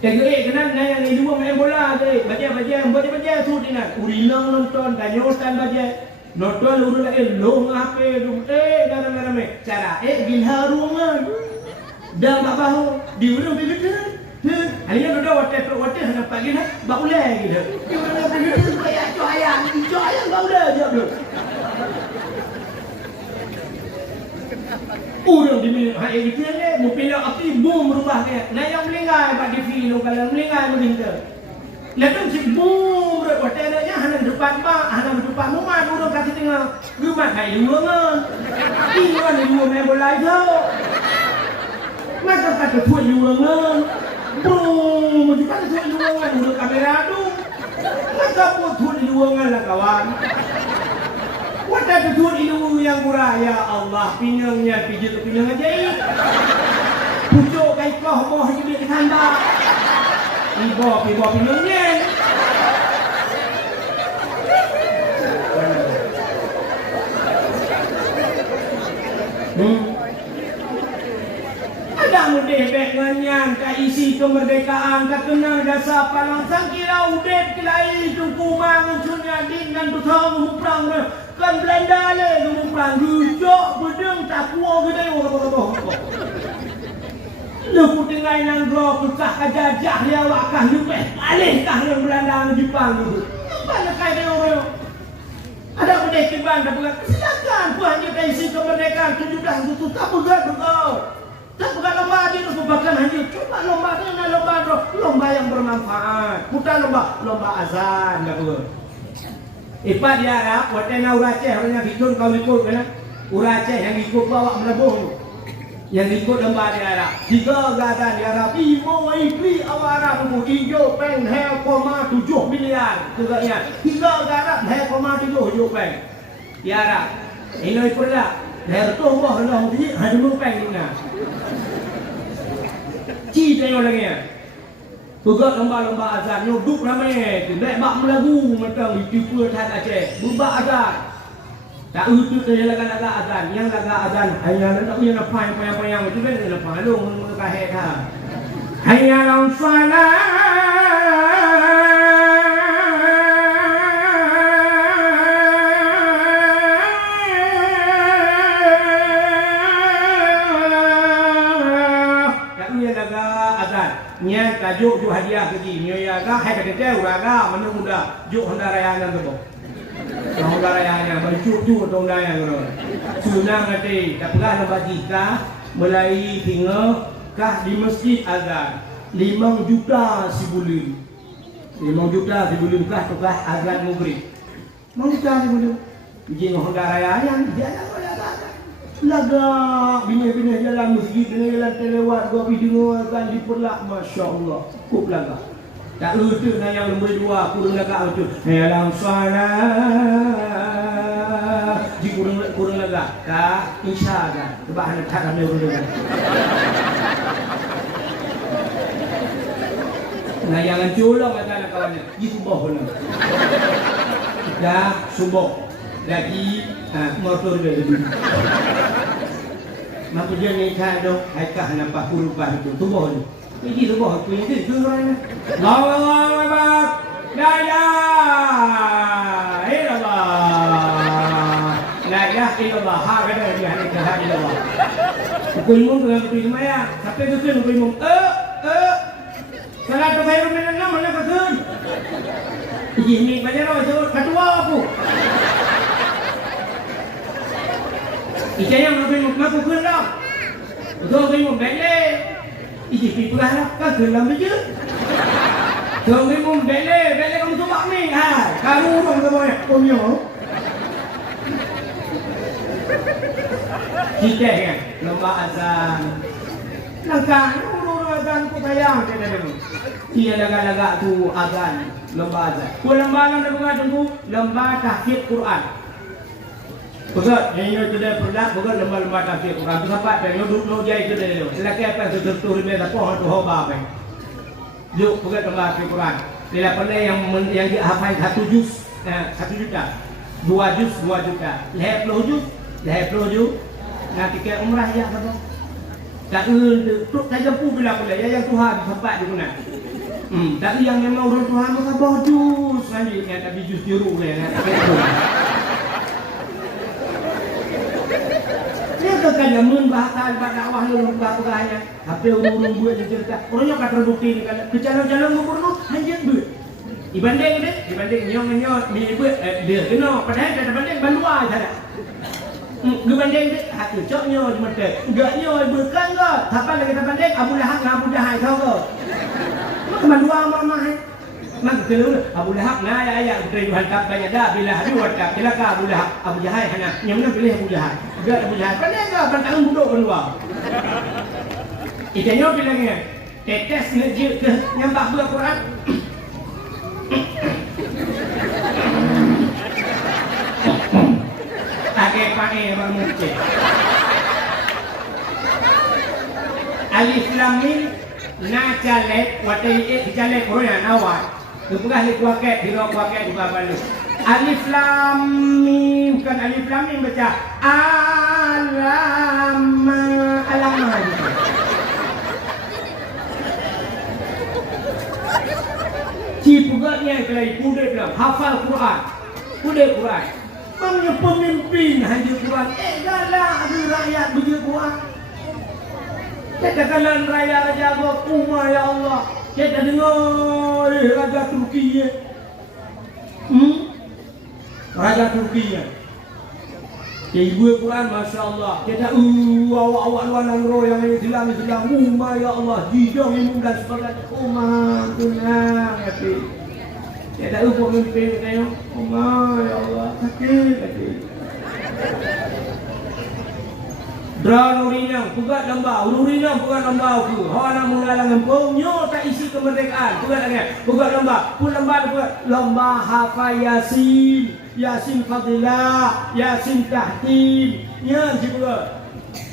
Tengok kenal yang ni dua main bola tu. Baca sud ni nak. Urinang nonton danyotan baca. Nonton urut long ape tu. Garam cara gilha ruangan. Dah tak bahu di urang begitu. Hanya dah water nak pagi nak baulai gitu. Di urang begitu supaya ayam baulai je belum. Urang di ni hai itu ni mupila api boom berubah dia. Nah yang melingai pak di film kalau melingai begitu. Lepas si boom hotelnya hana depan rumah urang kasih tengah rumah hai ruangan. Iwan di rumah main bola itu. Maka kata tuan ruangan. Boom di kata tuan ruangan urang kamera tu. Maka pun tuan ruangan lah kawan. Wadah tutur itu yang murah ya Allah pinangnya pijit pinang ajaib. Pucuk kai kau boh jadi tanda. Ibo pinangnya. Ada mudeh benganyan ka isi kemerdekaan ka kenal dasar palangsang kira udet kilai tu kumang sunya din dan tutang muprang kan Belanda le muprang gujok bedeng takwa gede orang. Lu putingai nang gro kekah kajajah dia wakah lebih alih kah yang Belanda Jepang tu. Apa kai dia orang. Ada mudeh tiban dah bukan silakan puan kita isi kemerdekaan 17 tu tak begal. Tak bukan lomba dia tu bukan hanya cuma lomba yang bermanfaat. Bukan lomba azan dah tu. Ipat dia Arab, hotel Uraceh orang yang ikut kau ikut kan? Uraceh yang ikut bawa melebur. Yang ikut lomba di Arab. 3 gazan di Arab. Imo ibli awal Arab tu hijau peng 2,7 miliar. Tegaknya 3 gazan 2,7 peng di Arab. Ini ikut lah. Dari tu wah lah dia ada peng ni nak. Ci tengok lagi ya. Tugas lomba azan duduk ramai tu naik bak melagu macam itu tan Aceh. Bubak azan. Tak utut dia laga azan. Yang laga azan hanya nak punya payang itu kan nak palung mengkahet ha. Hayya lam salat nya tajuk ju hadiah pergi nya ya ga hai kata teu raga mana muda ju Honda Raya nan tu. Honda Raya nya baju ju Honda Raya tu. Sunang ate tak pernah lomba jika mulai tinggal kah di masjid azan 5 juta sebulan. 5 juta sebulan kah azan maghrib. 5 juta sebulan. Pergi Honda Raya nya jalan laga bina-bina jalan masjid dengan jalan terlewat gua pergi dengar azan diperlak masya-Allah kop laga tak lutu nak yang nombor 2 kurang laga betul dalam solat di kurang laga tak insya kan sebab nak tak ramai orang nah yang colong kata anak kawannya di subuh pun dah subuh lagi motor dia dulu. Maka dia ni kado haikah nampak kurupah itu tubuh ni. Ini tubuh tu yang tu orang. Allahu Akbar. La ilaha illallah. La ilaha illallah. Ha kata dia ni kata illallah. Pukul mum dengan pukul semaya. Sampai tu pukul mum. Salat tu saya minum mana kata. Ini banyak orang sebut ketua aku. Ijanya ngaku kenal. Betul kamu beli. Iji pipulah lah kan kelam aja. Kamu beli kamu tu bak ni. Kamu orang semuanya punya. Kita kan lomba azan. Langkah azan ku sayang kita dulu. Dia laga-laga tu azan lomba azan. Ku lomba nak tunggu lomba tahfidz Quran. Betul, yang itu dia produk bukan lomba-lomba tahfidz Quran. Tu sampai pengen duduk jai itu dia. Lelaki apa setertur dia tak pohon tu hoba apa. Yuk bukan lomba tahfidz Quran. Dia pandai yang dia hafal 1 juz, 1 juta. 2 juz, 2 juta. 50 juz, 50 juz. Nanti ke umrah ya apa? Tak tu saya jampu bila pula yang Tuhan sempat di mana. Tak yang memang orang Tuhan maka bojus nanti yang tapi jus jeruk dia. Dia kan yang bahasa dakwah lu bahasanya. Tapi urung buat cerita. Orangnya kan terbukti ni kalau berjalan-jalan gubernur hanya buat. Dibanding nyong ni buat dia kena padahal ada banding bandua saja. Dibanding dia hati coknya cuma tu. Enggaknya bukan ke? Siapa lagi tak banding Abu Lahab dengan Abu Jahal tahu ke? Mak dua mama hai. Mak kelulu Abu Lahab na ayat dari Tuhan tak banyak dah bila hari waktu bila ka Abu Lahab Abu Jahal hanya yang mana pilih Abu Jahal. Enggak Abu Jahal. Pandai ke pantang buduk berdua. Itanya bilangnya tetes ngejil ke nyambak buat Quran. Pakai bermuncul. Alif lam mim na jalek watai jalek koyan awal. Bukan alif waket hiro waket juga balu. Alif lam mim kan alif lam mim baca alam gitu. Cipugatnya kalau ipude bilang hafal Quran. Quran. Namanya pemimpin haji Quran. Galak ada rakyat begitu Quran. Katakanlah raja Umar ya Allah. Kita dengar raja Turki. Raja Turki. Ibu Quran Masya Allah. Kita awak luar nangro yang Islam. Umar ya Allah. Jidong imam dan sebagainya. Umar tenang ya Pi. Dia tak lupa mimpi tengok. Allah ya Allah sakit. Dranurinang pugat lambau, ururinang pugat lambau ku. Hawana mulalang empung nyo tak isi kemerdekaan. Pugat lagi. Pugat lambau, pun lambau pugat lambau hafal Yasin, Yasin Fadilah, Yasin Tahtim. Nya si pugat.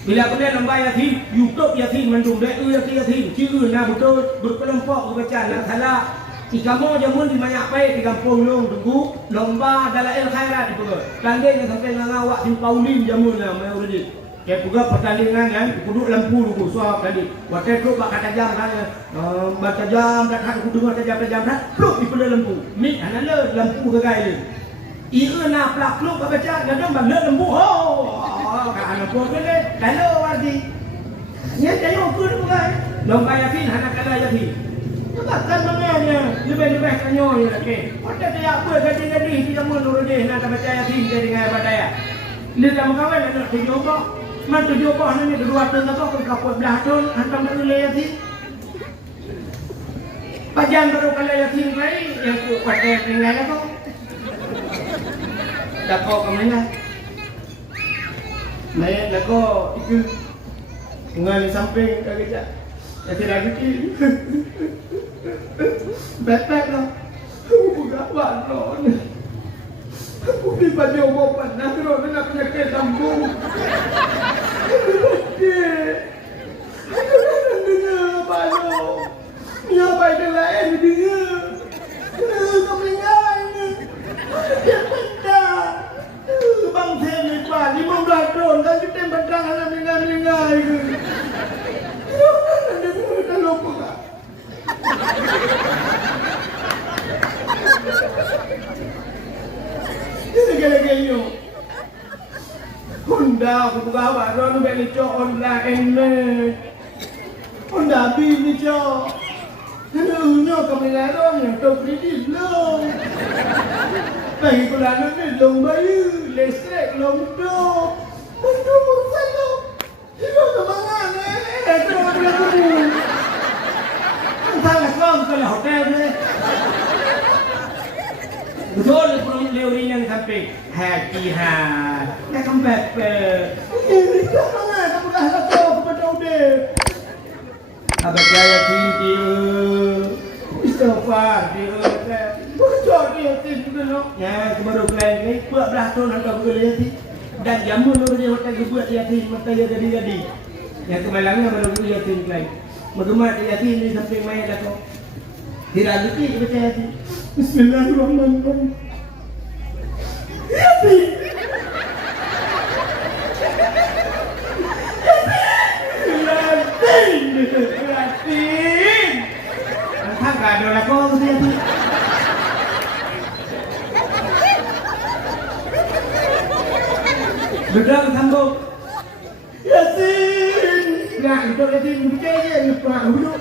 Bila kena lambau Yasin, YouTube Yasin mandum dek Yasin. Ciru na betul berkelompok bacaan nak salah. Ikamu jamun di banyak baik di kampung long tunggu lomba dalail khairat itu. Tanding sampai ngawak di Paulin jamun lah mai urut. Kayak juga pertandingan kan kudu lampu dulu suap tadi. Waktu tu bak kata jam kan. Baca jam kat hak kudu kata jam dah. Pluk di pada lampu. Mik ana le lampu gagai le. Ira na plak pluk baca gadang bang le lampu. Oh, ka ana pun le. Lalu wardi. Nya tayo ku tu kan. Lomba Yasin anak kala Yasin. Takkan mengenai lebih-lebih kanyo ya lagi. Pada dia apa gading-gading tidak menurut dia nak baca Yasin jadi dengan badaya. Dia tak mengawal nak tujuh apa? Man tujuh apa ni dua tahun apa ke kapal belah tahun hantam nak Yasin. Pajan baru kala Yasin lagi yang tu pada tinggal apa? Dah kau ke mana? Mai dah kau itu ngali samping kerja. Yasin lagi ki. Betek lah. Aku gak baron. Aku di baju obat nah terus nak penyakit lambung. Aku nak dengar balong. Dia baik lain dengar. Kau mengai ni. Dia benda. Bang Sen ni pak 15 tahun kan kita bedang anak mengai ke. Dia nak dengar dah lupa tak? Lagi-lagi yo. Honda aku buka baron beli cok online ni. Honda bini cok. Aduhnya kami larang yang tahu kredit long. Bagi kulangan ni long bayu, listrik long dok. Mendung urusan lo. Hidup kemangan terus berlaku. Salah kau kalau hotel ni. Betul pun leuri yang sampai happy hat. Nak kembali ke. Ini mana kamu dah lakukan kepada udah. Abang saya tinggi. Istighfar dia. Bocor dia tinggi. Ya, baru kelai ni buat belah tu nak kau kelai. Dan jamun dia hotel buat dia tinggi mata dia jadi. Yang kemalangnya baru dia tinggi. Bagaimana dia tinggi sampai main dah kau. Tidak lagi kita hati. Bismillahirrahmanirrahim. Yasin. Yasin. Entah tak ada lah kau tu Yasin. Bedang sambung. Yasin. Nah, itu Yasin percaya dia pak dulu.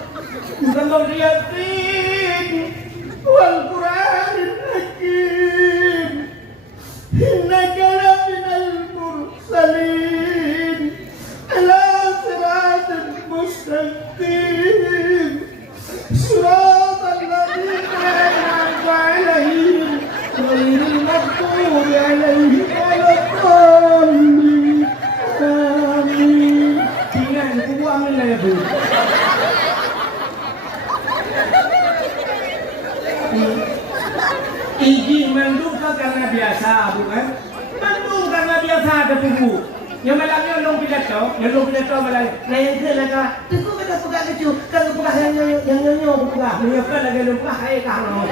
Sambung Yasin. Wal Qur'anil Hakim. Innaka laminal mursalin ala siratin mustaqim. Siratal ladzina an'amta 'alaihim ghairil maghdubi 'alaihim waladdallin. Amin. Ingat aku amin lah ya Bu. Iji mendung karena biasa, bukan? Mendung karena biasa ada buku. Yang malangnya long pidato malang. Nah yang itu lah tu kita buka lucu. Kalau buka yang nyonya buka, menyokan lagi lupa hai kau.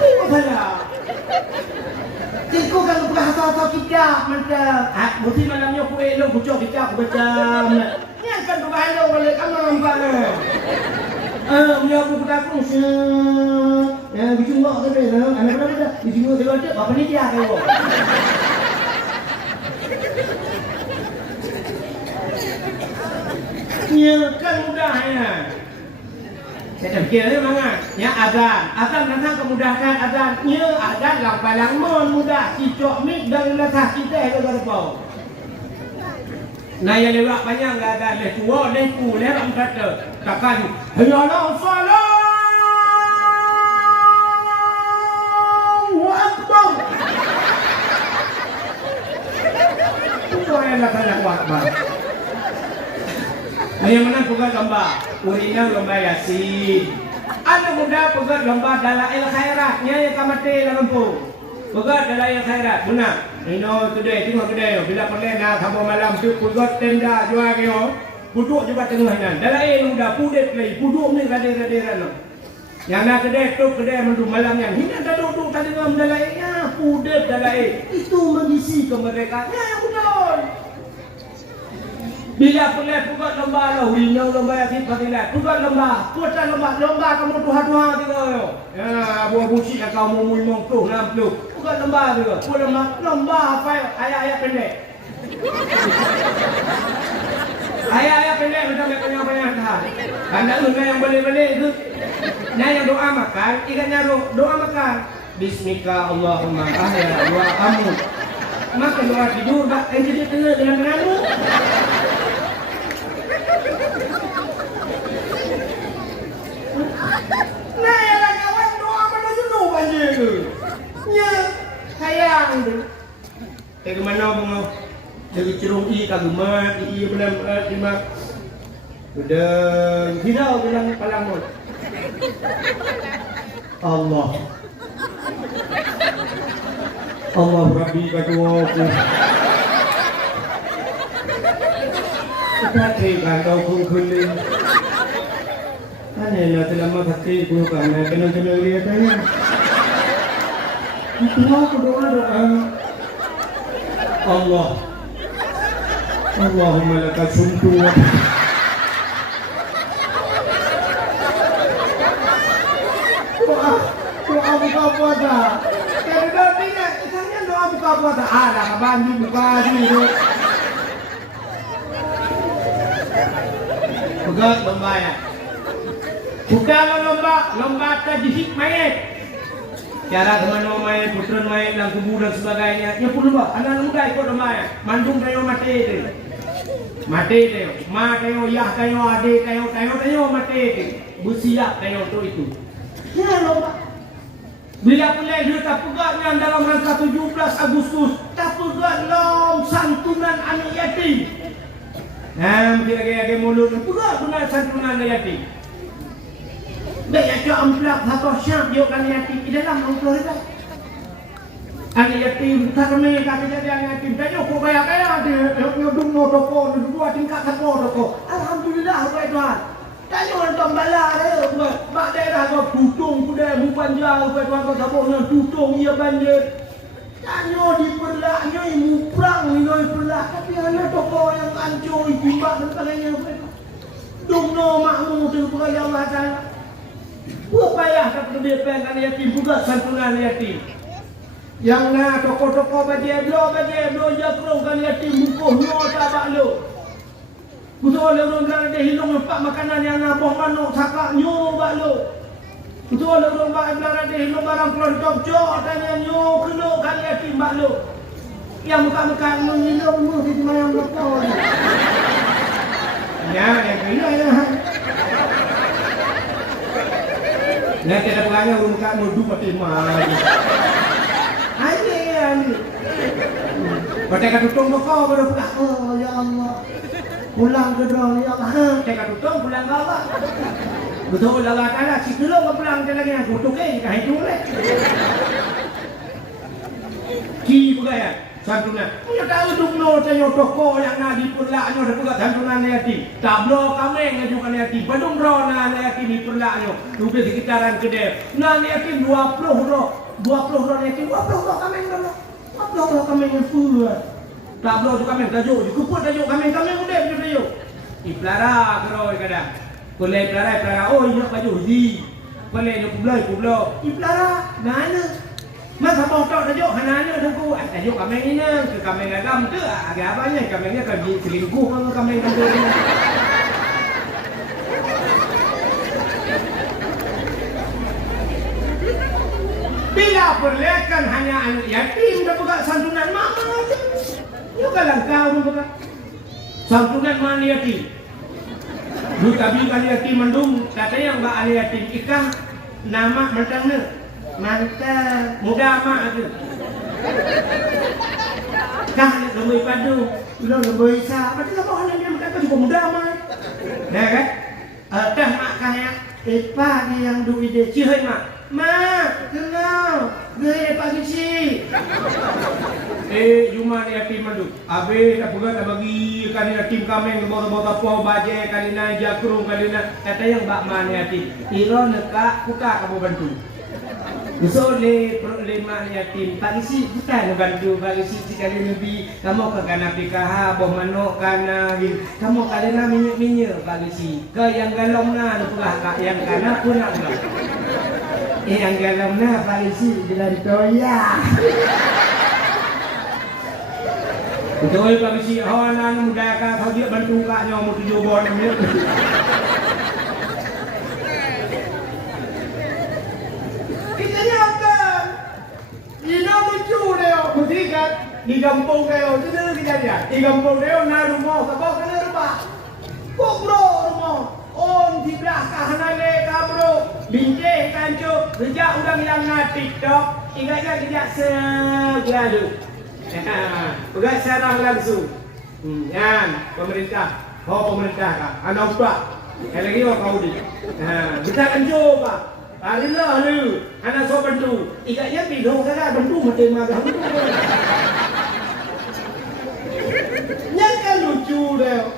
Apa salah? Cikgu kalau buka asal kita macam, mesti malangnya kue long bucok kita macam. Yang kan buka hello boleh kamu nampak. Punya buku dapur yang dijungkok tu dia, anak berapa dah? Dijungkok dia ada, apa ni dia kau? Ya kan mudah ya. Saya fikir ni mana? Ya azan datang kemudahkan azan. Ya azan lang mudah. Cicok mik dan latah kita itu berapa? Nah yang lewat banyak enggak ada tua leku lewat kata takkan ya Allah Allahu akbar. Tuan yang nak akbar. Yang mana pegang gambar? Urina gambar Yasin. Ada muda pegang gambar dalail khairatnya yang kamate dalam pun. Pegang dalail khairat benar. Ino today tengok today bila pergi nak sampai malam tu pegang tenda jual keo. Duduk juga tengah nan. Dalail muda pudet lagi. Duduk ni radai-radai lah. Yang nak kedai tu kedai mendu malam yang hina dah duduk tadi dalam dalailnya pudet dalail. Itu mengisi kemerdekaan. Ya betul. Bila pergi pegang lomba lah, hina lomba Yasin Fadilat. Pegang lomba, puasa lomba kamu tuha-tuha tiga yo. Ya, buah busi kau mau mung tu, nam tu. Pegang lomba tiga. Lomba apa ayat-ayat pendek. Ayat-ayat pendek macam banyak dah. Anda undang yang boleh-boleh tu. Yang doa makan, ikannya doa makan. Bismika Allahumma ahya wa amut. Maka doa tidur, jadi tengah dengan denganmu. Nah, yang kawan doa mana jenuh aja tu. Ya, sayang tu. Ke mana bang? Jadi cerung i kagumat, i benar lima. Sudah hirau bilang palamut. Allah. Allah Rabbi kaduaku. Kita tekan kau kungkulin. Mana nak terlama hati pun kerana kena lihat tanya. Itu aku doa. Allah. Allahumma laka sumtu. Doa buka puasa. Kalau tidak, isanya doa buka puasa. Ada kapan buka ni? Pegat lomba ya. Bukanlah lomba tajhid mayat. Cara teman main, putra main dalam kubur dan sebagainya. Ya pun lomba, anak muda ikut lomba ya. Mandung kayo mati tu. Mati tu. Ma kayo, yah kayo, adik kayo mati tu. Bersiap kayo tu itu. Ya lomba. Bila pula dia tak pegat yang dalam rangka 17 Agustus, tak pegat lom santunan anak yatim. Mungkin lagi mulut pegat benar santunan anak yatim. Baik ya amplak atau syam dia kan yatim di dalam amplak itu. Anak yatim tak kami kata jadi anak yatim. Tanya kau kaya dia nyodung toko, dua tingkat toko. Alhamdulillah baik Tuhan. Tanya orang tambala dia, mak daerah kau tutung kuda mupanjang baik Tuhan kau sabuknya tutung ia banjir. Tanya di perlaknya ibu perang ini perlak tapi anak toko yang hancur timbak dan sebagainya. Dumno makmu tu kepada Allah Taala. Payah tak perlu pengen yatim juga santunan yatim. Yang na toko-toko bagi do jakrong kan yatim bukuh no tabak lo. Betul le orang belah dia hilung empat makanan yang nabong manuk sakak nyo bak lo. Betul le orang belah dia hilung barang keluar cok tanya nyo kena kan yatim bak lo. Yang muka-muka ngilung mu di mayang lekor. Ya, yang kena ya. Nanti ada pelanggan urung kat modu mati mah. Ani. Pada kat tutung kau baru pulang. Oh ya Allah. Pulang ke drone ya Allah. Kat tutung pulang ke Allah. Betul Allah Taala si dulu kau pulang ke lagi aku tuke kah itu le. Ki bukan santunan. Punya tahu dumno tayo toko yang nak diperlaknya dah pegat santunan yatim. Tablo kami ngajukan yatim. Badung rona yatim diperlaknya. Duga sekitaran kedai. Nan yatim 20 ro yatim 20 ro kami ngono. 20 ro kami ngepur. Tablo tu kami tajuk. Kuput tajuk kami udah tajuk. Iplara keroi kadang. Kolai plara. Oh iya baju di. Kolai kublo. Iplara mana? Masa mau tahu tajuk hananya tunggu tajuk kami ini ke kami agam tu agak apanya kami ni kerja selingkuh kalau kami tu. Bila perlihatkan hanya anak yatim dah pegang santunan mama. Yo kalau kau pegang santunan mana yatim. Lu tabi kali yatim mendung katanya yang mbak ali yatim ikan nama mentangnya. Mantap, muda mak tu. Kah lebih padu, lebih sah. Macam apa orang dia makan juga muda mak. Nah kan? Dah mak kaya. Epa dia yang duit dia cihai mak. Mak, kenal. Gaya pagi si. Cuma ni yatim madu. Abe dah pegang dah bagi kan yatim kami bawa tapo baje kali na jakrung kali na. Kata yang bak man yatim. Iro nekak buka kamu bantu. So le problema yatim tak isi bukan bantu bagi si sekali lebih kamu ke kana pikaha boh manok kana kamu kalena minyak bagi si ke yang galongna pula kak yang kana pun nak yang galongna bagi si bilang toya betul bagi si orang muda kak kau dia bantu kaknya mau 7 bon ni. Kan di kampung kayo sudah kejadian di kampung kayo na rumah sabau kena rumah kok bro rumah on di belakang nale kabro bincang kancu sejak udang yang na TikTok ingatnya kejak segala pegang sarang langsung kan pemerintah kah anak pak lagi orang kau di kita akan coba Arilah lu, anak so bantu. Ikatnya bidong saja bantu mati magang. Yang kan lucu deh.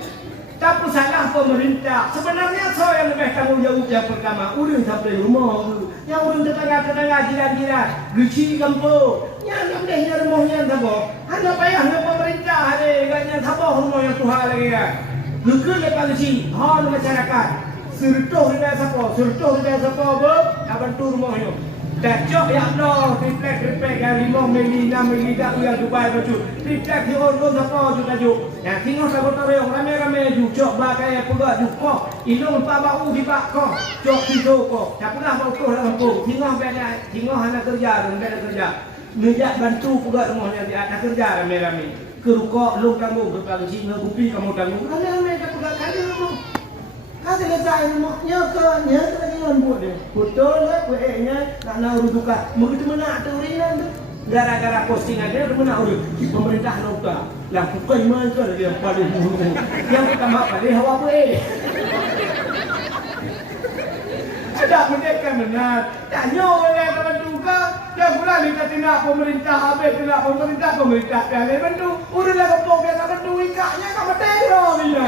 Tapi salah pemerintah. Sebenarnya so yang lebih tanggung jawab yang pertama. Urang sampai rumah. Yang urang tetangga jiran-jiran. Guci kampung. Yang dehnya rumahnya sabo. Hanya payah dengan pemerintah hari. Ikatnya sabo rumah yang Tuhan lagi ya. Lukul lepas guci. Hal masyarakat. Surtuh dia siapa? Ber, nak bantu rumah yo. Tak cok ya no, triplek yang 5 mili, 6 mili dah yang Dubai baju. Triplek di on apa ju tajuk. Ya tengok sabot orang rame-rame ju cok bagai pegak ju kok. Ilung pa bau di bak kok. Cok tido kok. Tak pernah bau kok dalam kok. Tengok anak kerja dan beda kerja. Ngejak bantu pegak rumahnya dia anak kerja rame-rame. Kerukok lu tanggung berkali sini gupi kamu tanggung. Rame-rame tak pegak kali lu. Kasi letak nya ke lagi buat dia. Betul lah kuenya nak nak uruduka. Begitu mana tu rian tu. Gara-gara postingan dia mana urut pemerintah nota. Lah bukan mana dia paling mulu. Yang pertama kali hawa boleh. Ada mereka benar. Tanya oleh teman duka. Dia pula kita tidak pemerintah habis tidak pemerintah kali bantu. Urut lah kepok dia bantu ikaknya kamu teror dia.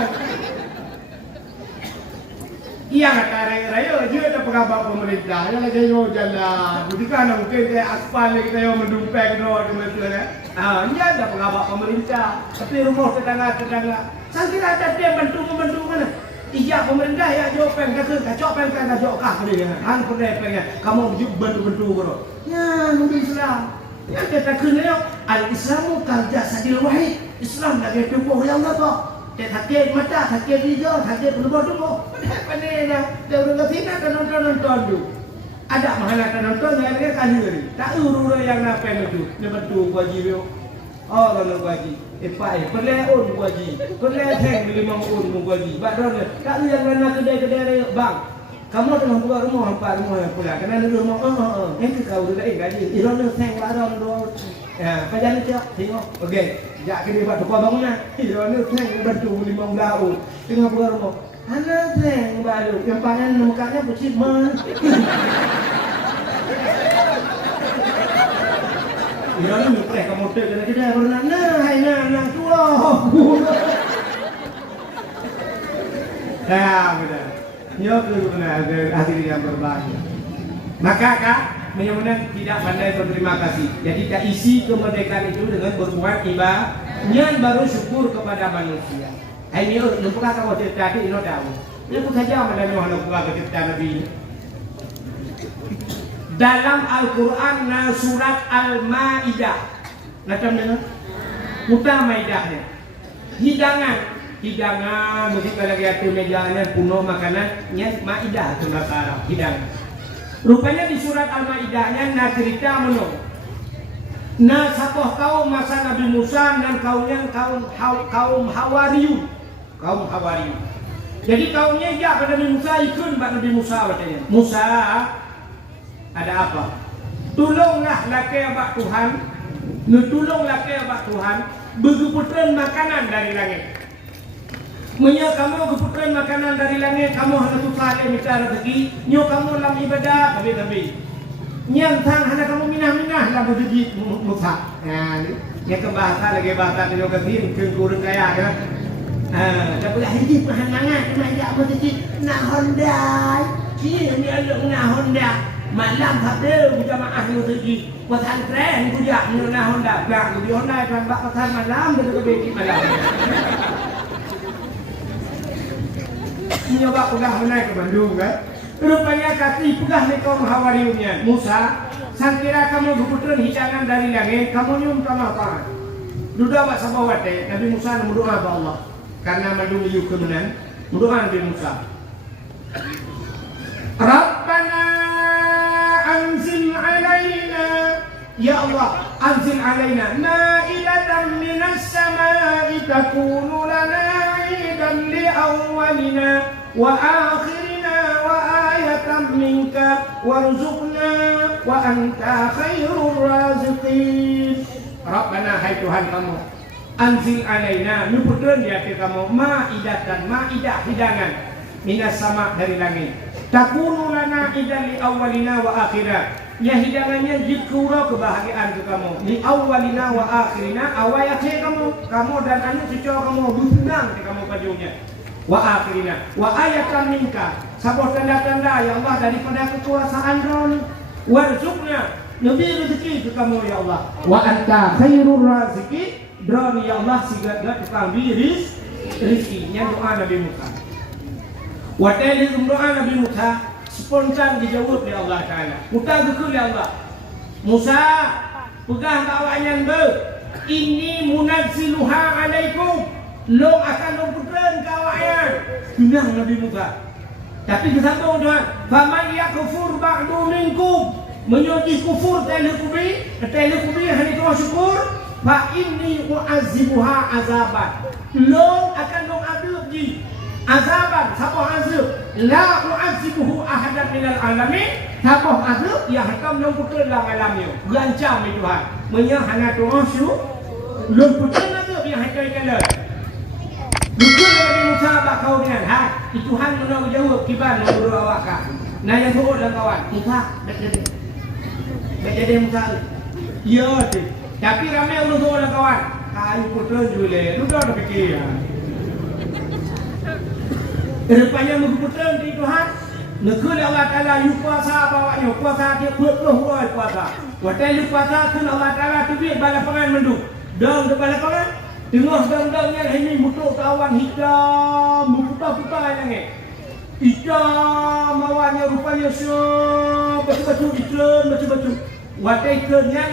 Iya kata raya dia ada pengabar pemerintah yang lagi jalan. Bukan mungkin kayak aspal kita yang mendumpeng road macam ni. Dia ada pengabar pemerintah. Tapi rumah tetangga. Sangkira ada dia bantu mana? Iya pemerintah ya jawabkan kacau kah dia. Hang pengen kamu bantu kau. Ya nunggu Islam. Yang kita kena al-Islamu kal jasadil wahid. Islam lagi tubuh yang Allah. Dia sakit mata, sakit hijau, sakit tubuh. Pandai dah. Dia udah sini kan nonton tu. Ada mahalah kan nonton yang dia kali ni. Tak urus yang nak itu. Dia bantu wajib. Oh kalau wajib. Pelai wajib. Pelai hang 5 wajib. Badan dia. Tak ada yang mana kedai bang. Kamu tengah buka rumah hampa rumah yang pula. Kena ada rumah. Yang kau dah gaji. Iron dia hang barang dua. Ya, kajian ni tengok. Okey. Jak kena buat tukar bangunan. Dia ni tank bantu 5 belau. Tengah buka rumah. Ana tank baru. Yang panen mukanya bersih man. Dia ni preh kamu motor kena berenang. Hai nang tua. Ya, benar. Dia kena ada hati yang berbahagia. Maka kak menyebutkan tidak pandai berterima kasih. Jadi tak isi kemerdekaan itu dengan berbuat ibadah. Yang baru syukur kepada manusia. Ini lupa kata cerita ini tahu. Ini pun saja mana yang lupa cerita Nabi. Dalam Al-Quran surat Al-Maidah. Macam mana? Mudah Maidahnya. Hidangan mesti kalau lagi ada mejanya puno makanannya Maidah itu bahasa Arab. Hidangan. Rupanya di surat Al-Maidahnya cerita menurut sapoh kaum masa Nabi Musa dan kaum Hawariyun. Jadi kaumnya ya pada Nabi Musa ikut Nabi Musa katanya. Musa ada apa? Tolonglah laki abak Tuhan. Tolong laki abak Tuhan berkeputusan makanan dari langit. Menya kamu keputusan makanan dari langit, kamu harus susah minta rezeki. Nyo kamu dalam ibadah tapi nyantang hanya kamu minah-minah lah berjudi musa. Nah, yang ke bahasa lagi bahasa kita kasih kurang kaya kan. Tapi haji pahanangan manja berjudi nak Honda. Ini ada nak Honda. Malam hadir berjamaah berjudi. Pesan tren kujak nak Honda. Bang di Honda kan bak pesan malam berjudi malam. Nyoba pegang naik ke Bandung kan. Rupanya kaki pegah ni kaum Hawariyunnya. Musa, sangkira kamu keputusan hidangan dari langit, kamu nyum sama apa? Duda buat sabawat Nabi Musa berdoa kepada Allah. Karena mandung iu kemenang, berdoa Nabi Musa. Rabbana anzil alaina, ya Allah, anzil alaina ma'idatan minas samai takunu lana 'idan li awwalina wa akhirina wa ayatan minka warzuqna wa anta khairur raziqin. Rabbana, hai Tuhan kamu, anzil alaina, nuburan di hati kamu ma'idatan, ma'idah hidangan minas sama dari langit. Takunu lana idan li awwalina wa akhirina. Ya hidangannya jikura kebahagiaan ke kamu. Li awwalina wa akhirina, awal akhir kamu dan anak cucu kamu bersenang di kamu pajunya. Wa akhirina wa ayatan minka, sebuah tanda-tanda ya Allah daripada kekuasaan Ron. Warzuqna, nabi rezeki ke kamu ya Allah. Wa anta khairur raziqin, Ron ya Allah sigat tukang rizkinya doa Nabi Musa. Wa tadi doa Nabi Musa spontan dijawab oleh Allah Ta'ala. Hutang ke oleh Allah. Musa, pegang kawannya ber. Ini munazziluha alaikum. Long akan lomputan kawannya. Tunang Nabi Musa. Tapi kesambung Tuhan. Faman yakfur ba'du minkum. Menyuji kufur telekubi hanya Tuhan syukur. Fa inni u'azibuha azaban. Long akan long adab ji. Azaban, siapa azab? La u'azibuhu ahadan minal alamin. Siapa azab? Ya hakam long putun dalam alamnya. Gancang ni Tuhan. Menyahana Tuhan syukur. Long putun azab yang hakam kalah. Bukan Nabi Musa bakau dengan itu Tuhan menang jawab kiban menurut awak. Nah yang turut dan kawan. Musa, tak jadi Musa. Ya tu. Tapi ramai orang turut dan kawan. Kayu putun juga. Lu dah fikir. Rupanya menguputkan di Tuhan. Negeri Allah Ta'ala you puasa bawanya. Puasa dia berpeluh puasa. Waktu you puasa pun Allah Ta'ala tu biar balapangan menduk. Dong ke balapangan. Tengah dang-dangnya ini mutuk kawan hitam. Putar-putar yang ni. Hitam awalnya rupanya batu-batu iklan, batu-batu. Waktu iklannya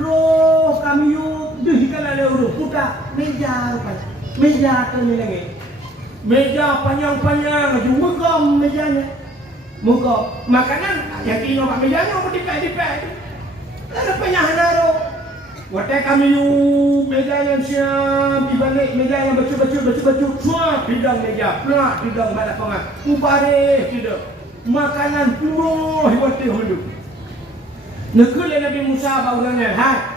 roh kami you. Dihkan ada urut. Putar. Meja rupanya. Meja tu ni lagi. Meja panjang-panjang,aju megam mejanya. Megam. Makanan yang kini nampak mejanya apa dipek-dipek. Ada panjang naro. Waktu kami meja yang siap dibalik meja yang baju-baju semua bidang meja, pelak bidang badak pangan. Upare tidak. Makanan penuh waktu dulu. Negeri Nabi Musa baulanya,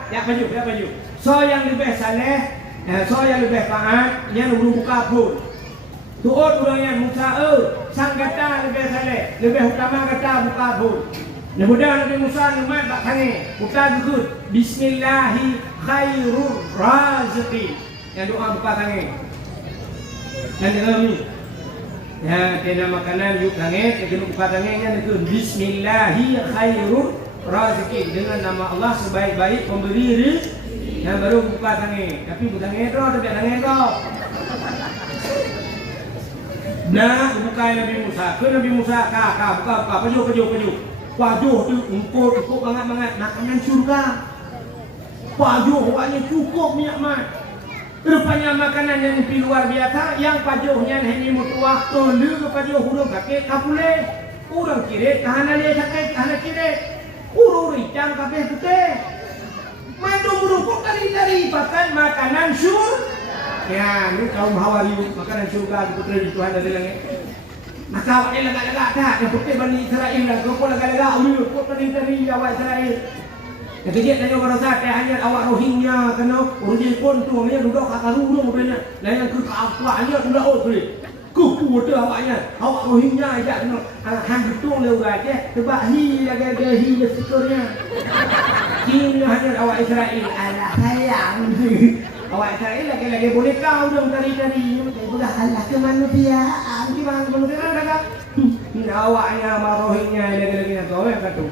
ya baju. So yang lebih saleh, so yang lebih taat, yang belum buka pun. Tuot orangnya Musa sang kata lebih saleh, lebih utama kata buka pun. Kemudian Nabi Musa nemat tak tangi, buka dukut. Bismillahi khairur raziqin. Yang doa buka tangi. Dan kami. Ya, kena makanan yuk tangi, kena buka tanginya dukut. Bismillahi khairur raziqin. Dengan nama Allah sebaik-baik pemberi rezeki. Yang baru buka tangi. Tapi buka tangi tu, tapi tangi tu. Nah, buka Nabi Musa. Ke Nabi Musa, buka. Pajuh. Pajuh tu cukup banget makanan syurga. Pajuh awaknya cukup minyak mat. Rupanya makanan yang lebih luar biasa. Yang pajuhnya hanya mutuah. Tolu ke pajuh hurung kakek kapule. Urang kiri tahanan dia sakit, tahanan kiri. Urung ricang kabeh putih. Mandung merupuk dari bahkan makanan syurga. Ya, ni kaum Hawari makanan syurga putera di Tuhan dari langit. Maka awak ni lagak-lagak dah. Yang putih Bani Israel lah. Kau lagak-lagak. Kau dari awak Israel. Yang kejap tanya orang Zat. Hanya awak Rohingya. Kena orang Jepun tu. Hanya duduk kat karung rupanya. Dan yang ke-4 hanya duduk boleh. Kupu awaknya. Awak Rohingya ajak kena. Han betul le orang je. Sebab hi lagi le sekurnya. Kini hanya awak Israel. Alah sayang. Awak Israel lagi boleh kau dong tari-tari. Sudah Allah ke manusia. Gimana manusia dah. Awaknya marohingnya lagi kau yang kata.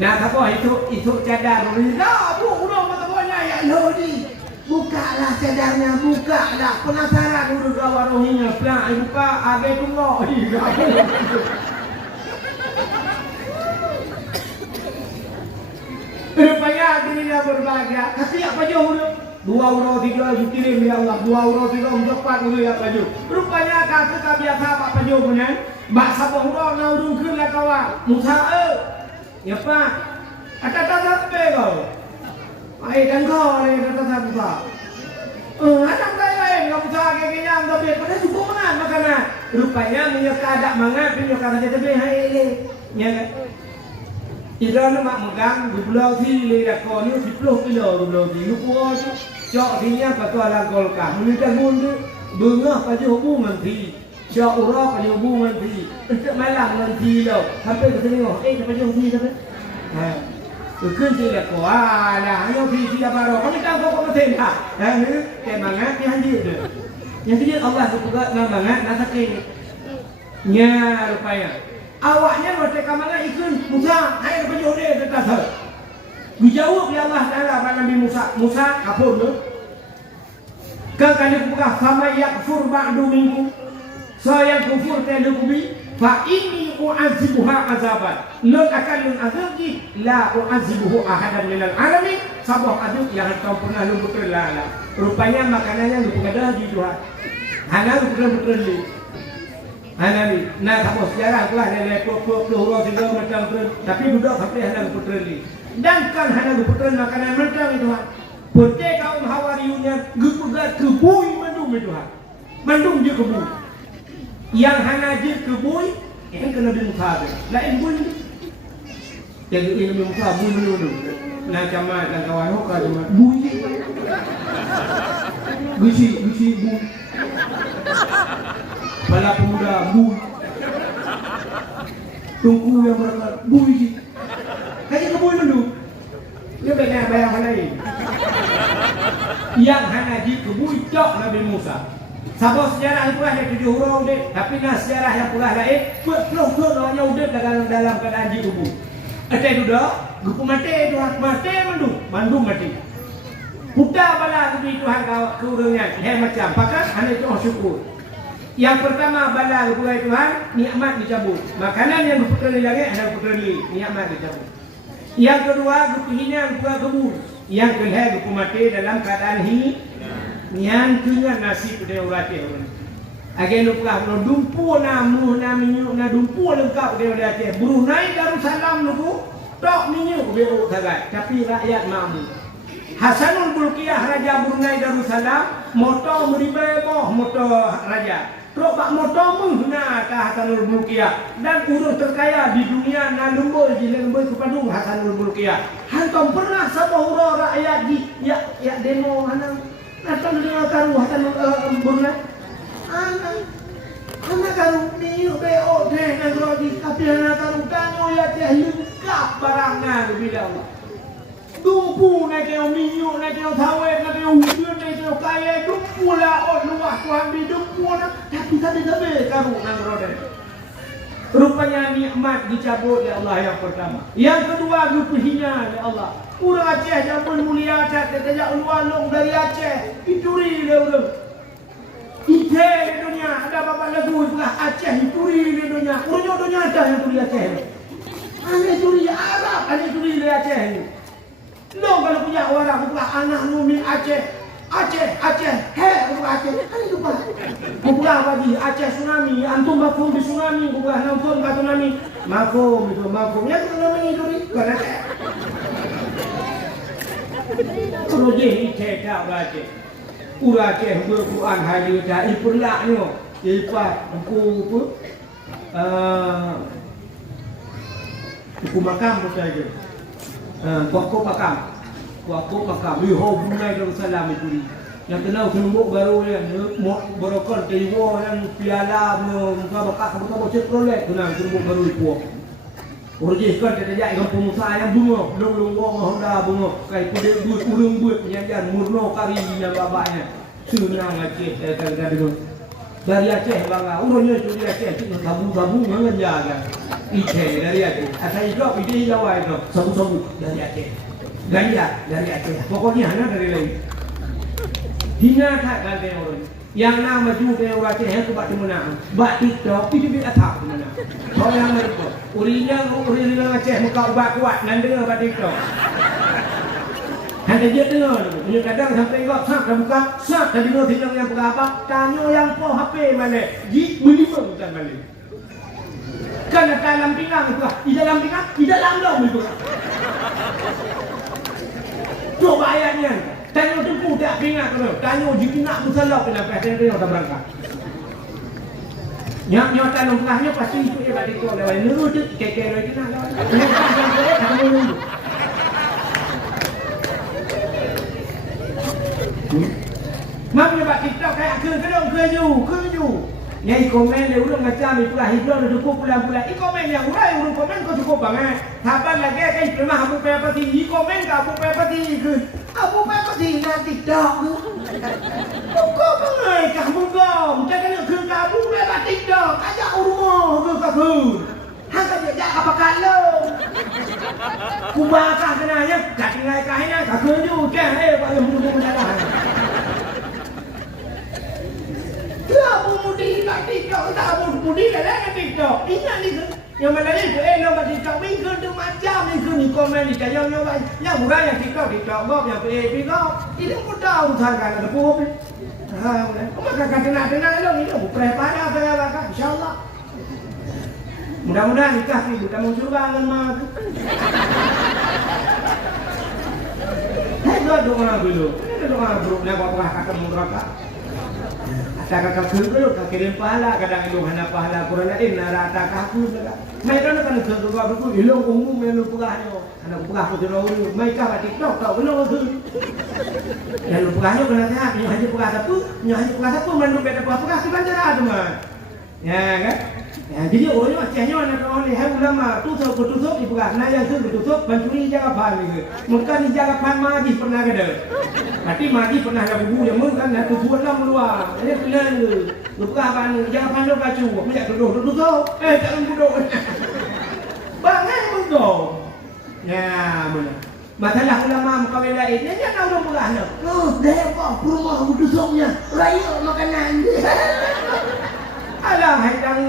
Nah, apa itu cadar. Dah, udah mata ya Lodi. Bukalah cadarnya, bukalah. Penasaran dulu awak rohingya. Pelan buka abe tunggu. Rupanya dirinya berbahagia. Kasih apa jauh dulu? 2 euro 3 dikirim ya Allah. 2 euro 3 untuk 4 dulu ya Pak Jo. Rupanya kata biasa Pak Jo punya. Mbak sabah euro naurung ke lah kawan. Musa ya Pak. Kata sampai kau. Ai dan kau ni kata sampai. Anak saya yang Musa kayaknya ambil pada cukup mangan makanan. Rupanya punya keadaan mangan punya kada jadi hai ini. Ya kan? Ida nak megang di pulau si ledak kau ni 10 kilo pulau si lupa tu. Cak dia kata ala golkar. Menikah mundur bengah pada hubung menteri. Cak urap pada hubung menteri. Untuk malam menteri lo. Sampai ke tengok. Sampai jauh ni sampai. Kerja dia kau. Lah, yang pergi apa ro? Kau ni tahu kau macam mana? Ni kemangat dia hadir tu. Yang dia Allah tu juga nak bangat nak sakit. Nya rupanya. Awaknya waktu kamala ikut Musa, air pejuh dia dekat sana. Dijawab ya Allah Taala pada Nabi Musa. Musa apa tu? Kekali buka sama yakfur ba'du minkum. Saya kufur tadi kubi. fa inni u'azibuha azaban lun akan lun azabji la u'azibuhu ahadan minal alamin sabah aduk yang kau pernah lu betul lah. Rupanya makanannya lu pengadah di Tuhan. Hana lu betul ni. Hana ni. Nah sabah sejarah pula dari pokok huruf segala macam tu. Tapi duduk sampai hana lu betul ni. Dan kan hana lu betul makanan macam itu Tuhan. Putih kaum Hawariyunnya gepegat kebui mandum itu Tuhan. Mandum je kebui. Yang hana je kebui yang kena di muka tu. Lain bui. Jadi ini di muka bui mandum. Nak camat dan kawan hoka camat bui. Gusi bui. Kepala pemuda bui. Tungku yang mereka bui. Kaji kebui mandum. Dia banyak bayang lain. Yang hana ji kebui cok Nabi Musa. Sabah sejarah itu ada 7 huruf dek. Tapi nah sejarah yang pula lain peluk-peluk orangnya udah dalam keadaan ji kebui. Ada sudah, gupu mati Tuhan mati mandum mati. Putar bala kebi Tuhan kau keurangnya. Macam pakat hana itu syukur. Yang pertama bala kebi Tuhan nikmat dicabut. Makanan yang diputar lagi ada putar lagi nikmat dicabut. Yang kedua gupu hina gupu kebun. Yang kedua gupu mati dalam keadaan yang kena nasib dia orang. Agen lupa kalau dumpu namu minyak na dumpu lengkap dia Aceh. Brunei Darussalam lugu tok minyak beu sagat tapi rakyat mamu. Hasanul Bulkiah Raja Brunei Darussalam motor meribeboh motor raja. Tok bak motor menghina ke Hasanul Bulkiah dan urus terkaya di dunia na lembul di lembul kepadung Hasanul Bulkiah. Hantam pernah sabah rakyat di ya demo hanang datang dengan karu Hasanul Bulkiah. Anak karu minyak beo deh negara di tapi anak karu kanyo ya teh lengkap barangnya bila Allah. Dumpu nak kena minyak nak kena sawit nak kena hujan nak kena kaya dumpu lah luas Tuhan di dumpu lah tapi tapi karu negara deh. Rupanya nikmat dicabut oleh Allah yang pertama. Yang kedua grup hina oleh Allah. Orang Aceh jamun mulia tak terjak luar dari Aceh. Ituri dia orang. Ije di dunia ada bapak lagu itulah Aceh ituri di dunia. Urunyo dunia ada yang turi Aceh. Ane turi Arab, ane turi di Aceh ni. Lo kalau punya orang pula anak mumi Aceh. Aceh, bukan Aceh. Kan itu Pak. Bukan bagi Aceh tsunami, antum mafhum di tsunami, bukan nonton kat tsunami. Mafhum itu mafhum. Ya tu namanya itu bukan Aceh. Kalau je tak Aceh. Ura Aceh Quran hari dah ipulaknya. Ipat buku buku makam saja. Pokok makam. Liho Brunei Darussalam itu. Yang kenal senumbuk baru yang berokon tiwo yang piala muka bakak muka bocet rolek kenal senumbuk baru itu. Orjih kan kita jadi kampung Musa yang bunga, long Honda bunga, kai kude ulung buat penyajian murno kari yang babaknya. Senang Aceh kata dulu. Dari Aceh bangga, urusnya dari Aceh itu sabu-sabu mengajar. Ije dari Aceh. Asal itu ide Jawa itu sabu-sabu dari Aceh. Gaya dari Aceh. Pokoknya hanya dari lain. Hina tak ada orang. Yang nama juga orang Aceh yang tu batu menang. Bak TikTok itu dia tak menang. Kalau yang mereka, urinya Aceh muka ubah kuat nan dengar bak TikTok. Hanya dia dengar. Dia kadang sampai enggak sak dah buka, sak dah dengar film yang buka apa? Tanya yang po HP mana? Ji melima bukan balik. Kan dalam pinggang buka. Di dalam pinggang, di dalam dong itu. Coba ayatnya. Tanya tempuh tak pinggang tu. Tanya jika nak bersalak kenapa dia tak berangkat. Nyak tanam pelahnya pasti itu dia balik tu lewat nuru tu keke lagi nak lewat. Ini kan saya kamu nunggu. Mampu buat TikTok kayak keju. Nyai komen dia urang macam itulah hidup dia cukup pulang-pulang. I komen yang urang komen kau cukup banget. Sabar lagi kan pernah aku apa sih? I komen kau apa sih? Aku apa sih nak TikTok tu? Kau bangai kamu gom. Jangan nak ke kamu lewat TikTok. Ajak rumah ke kamu. Hang kerja apa kalau? Kubakah kenanya? Kat tinggal kainnya tak kerja kan? Pak yang muda mendadak. Kamu di TikTok tak budi lah kan TikTok. Ingat ni ke? Yang mana ni nombor TikTok minggu tu macam minggu ni komen ni yang murah yang TikTok gop yang PAP gop. Ini mudah urusan kan ada pun. Maka kena dong ini prepare apa ya kan insyaallah. Mudah-mudahan nikah ni bukan muncul banget mah. Doa dulu. Doa dulu nak buat kata muraka. Kakak dulu kirim pahala kadang ilung hana pahala kurang lain narata kaku juga. Mai kan kan segala betul ilung umum ilung pegahnya. Anak pegah pun dulu. Mai ka TikTok tak belum tu. Ya lu pegahnya kena sehat, nyo hanya pegah satu mandu beda pegah si banjar tu mah. Ya kan? Ya, jadi orang macamnya anak orang ni hai ulama tutup ibu kan nah yang tu tutup pencuri jaga pan ni. Mungkin jaga pan maji pernah ada. Berarti maji pernah ada bubu yang mungkin nak tujuan lah meluar. Ini benar tu. Buka pan jaga pan lo kacu. Punya tutup. Jangan bodoh. Bangai bodoh. Ya, benar. Masalah ulama mukawin lain ni dia tahu dong pegahnya. Dia kok rumah tutupnya. Raya makanan. Alah hai dang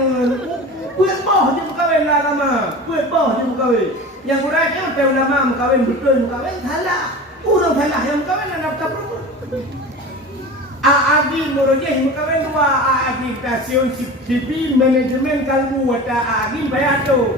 puet boh je mukawin lah lama. Puet boh je mukawin. Yang kurang kan tahu ulama mukawin betul mukawin salah. Urang salah yang mukawin anak perempuan. Aagi morojeh mukawin dua aagi stasiun sipil manajemen kalbu wata aagi bayar tu.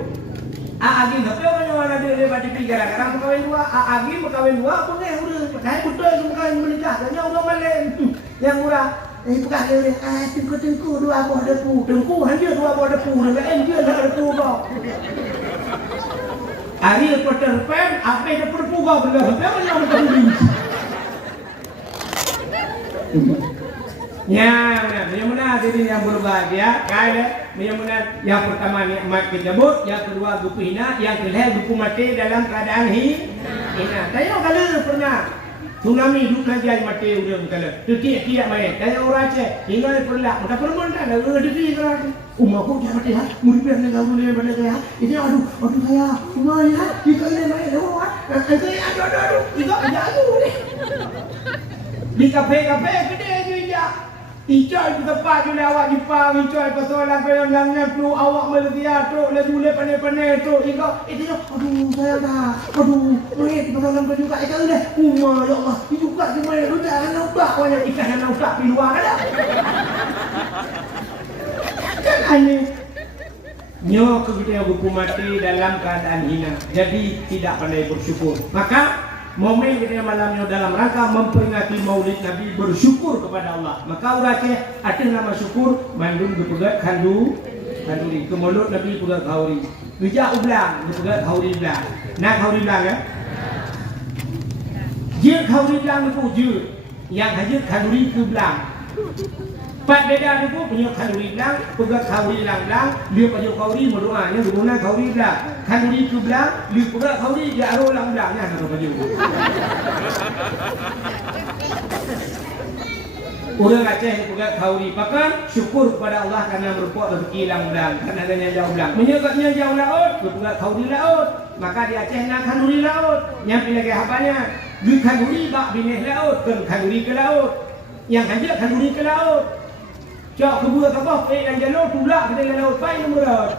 Aagi tapi orang ada lebat di gara-gara mukawin dua aagi mukawin dua pun urang. Padahal betul mukawin menikah tanya orang malen. Yang murah bukan dia tengku dua buah depu. Tengku hanya dua buah depu. Dengan dia dah depu kau. Hari Peter Pan, apa yang depu kau benda? Apa yang depu? Ya, yang mana jadi yang berbahagia? Kaya, yang mana yang pertama nikmat kejabut, yang kedua gupu hina, yang ketiga gupu mati dalam keadaan hina. Tanya kalau pernah tsunami duka jai mati urang kala tiap main kaya orang Aceh hingga perlah maka perempuan dah ada di kan umahku jangan mati ha muribah ni gaul ni benda saya ini aduh saya umah ya jika ini main lewat saya aduh itu jatuh ni di kafe gede je Icoy tempat je awak Jepang, Icoy persoalan penyang-penyang tu, awak Malaysia tu, laju le pandai-pandai tu, itu aduh saya dah, duit persoalan juga, ikan dah, umah ya Allah, itu juga cuma tu dah, nampak banyak ikan yang nampak di luar dah. Kan aneh. Nyo kegiatan buku mati dalam keadaan hina, jadi tidak pandai bersyukur. Maka momen kita malamnya dalam rangka memperingati Maulid Nabi bersyukur kepada Allah. Maka urace ada nama syukur mandung dipegat kanduri ke mulut Nabi pegat hauri. Bijak ublang dipegat hauri belang. Nak hauri belang ya. Dia hauri belang itu je. Yang hanya kanduri ke belang. Pat beda itu punya kanduri belang, pegat hauri belang, dia pada hauri berdoa, yang berdoa hauri belang. Kanduri ke belang, dia pegat hauri dia arah belang-belangnya nak baju. Orang Aceh pegat hauri, bahkan syukur kepada Allah kerana merupakan rezeki belang, kerana adanya jauh belang. Menyebabnya jauh laut, pegat hauri laut. Maka di Aceh nak kanduri laut. Yang pilih apanya? Di kanduri bak binih laut, ke kanduri ke laut. Yang hanya kanduri ke laut. Cak kebua kapal, dan jalur tulak kita dengan laut pai nomor.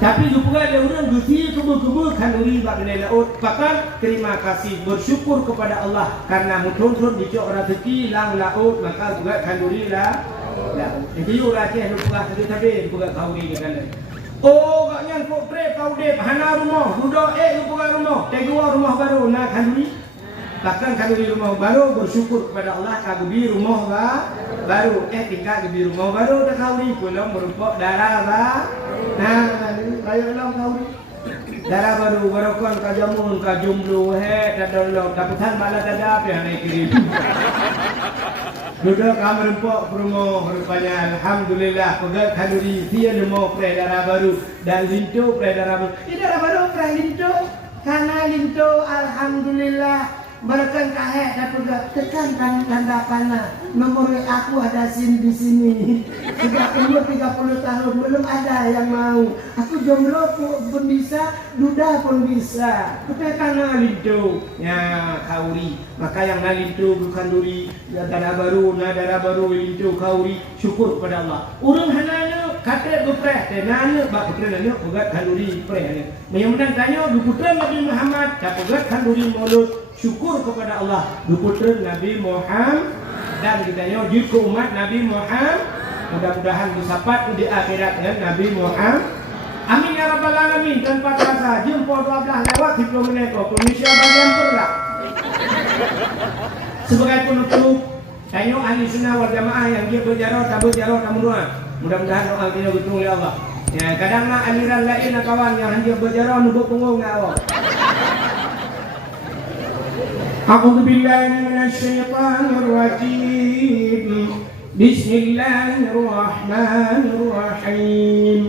Tapi juga ada orang gusi kebua kanduri bak binih laut. Bahkan terima kasih bersyukur kepada Allah karena mutun dicok rezeki lang laut maka juga kanduri lah. Jadi orang Aceh lupa tadi buka kauri kan. Oh, gaknya kok trip kau dep hana rumah, duduk lupa rumah, tegua rumah baru nak kanduri. Bahkan kanduri rumah baru bersyukur kepada Allah kagubi rumah baru tinggal di rumah baru dah kauri pulang merupakan darah lah. Nah, ayo lang kauri. Darah baru barokon kajamun kajumlu dadolok dapetan malah dadap yang naik kirim. Duduk kami rempok rumah rupanya alhamdulillah pegat kanduri dia nemu darah baru dan linto darah baru. Ini darah baru linto karena linto alhamdulillah Barakan kahek dapat tekan tanda panah. Nomor aku ada SIM di sini. Sudah umur 30 tahun belum ada yang mau. Aku jomblo pun bisa, duda pun bisa. Kita karena lintu ya kauri. Maka yang nalintu bukan duri darah baru lintu kauri. Syukur kepada Allah. Urang hananya kata bepreh tenanya bak putra nanya pegat kanduri preh. Menyambut tanya putra Nabi Muhammad pegat kanduri mulut. Syukur kepada Allah duputra Nabi Muhammad dan ditanya jika umat Nabi Muhammad mudah-mudahan disapat di akhirat ya Nabi Muhammad. Amin ya rabbal alamin. Tanpa terasa jam 12 lewat 30 menit Indonesia bagian perlah. Sebagai penutup tanya ahli sunnah wal jamaah yang dia berjarah tak doa. Mudah-mudahan doa kita betul oleh Allah. Ya kadang aliran lain kawan yang dia berjarah nubuk punggung Allah. أعوذ بالله من الشيطان الرجيم بسم الله الرحمن الرحيم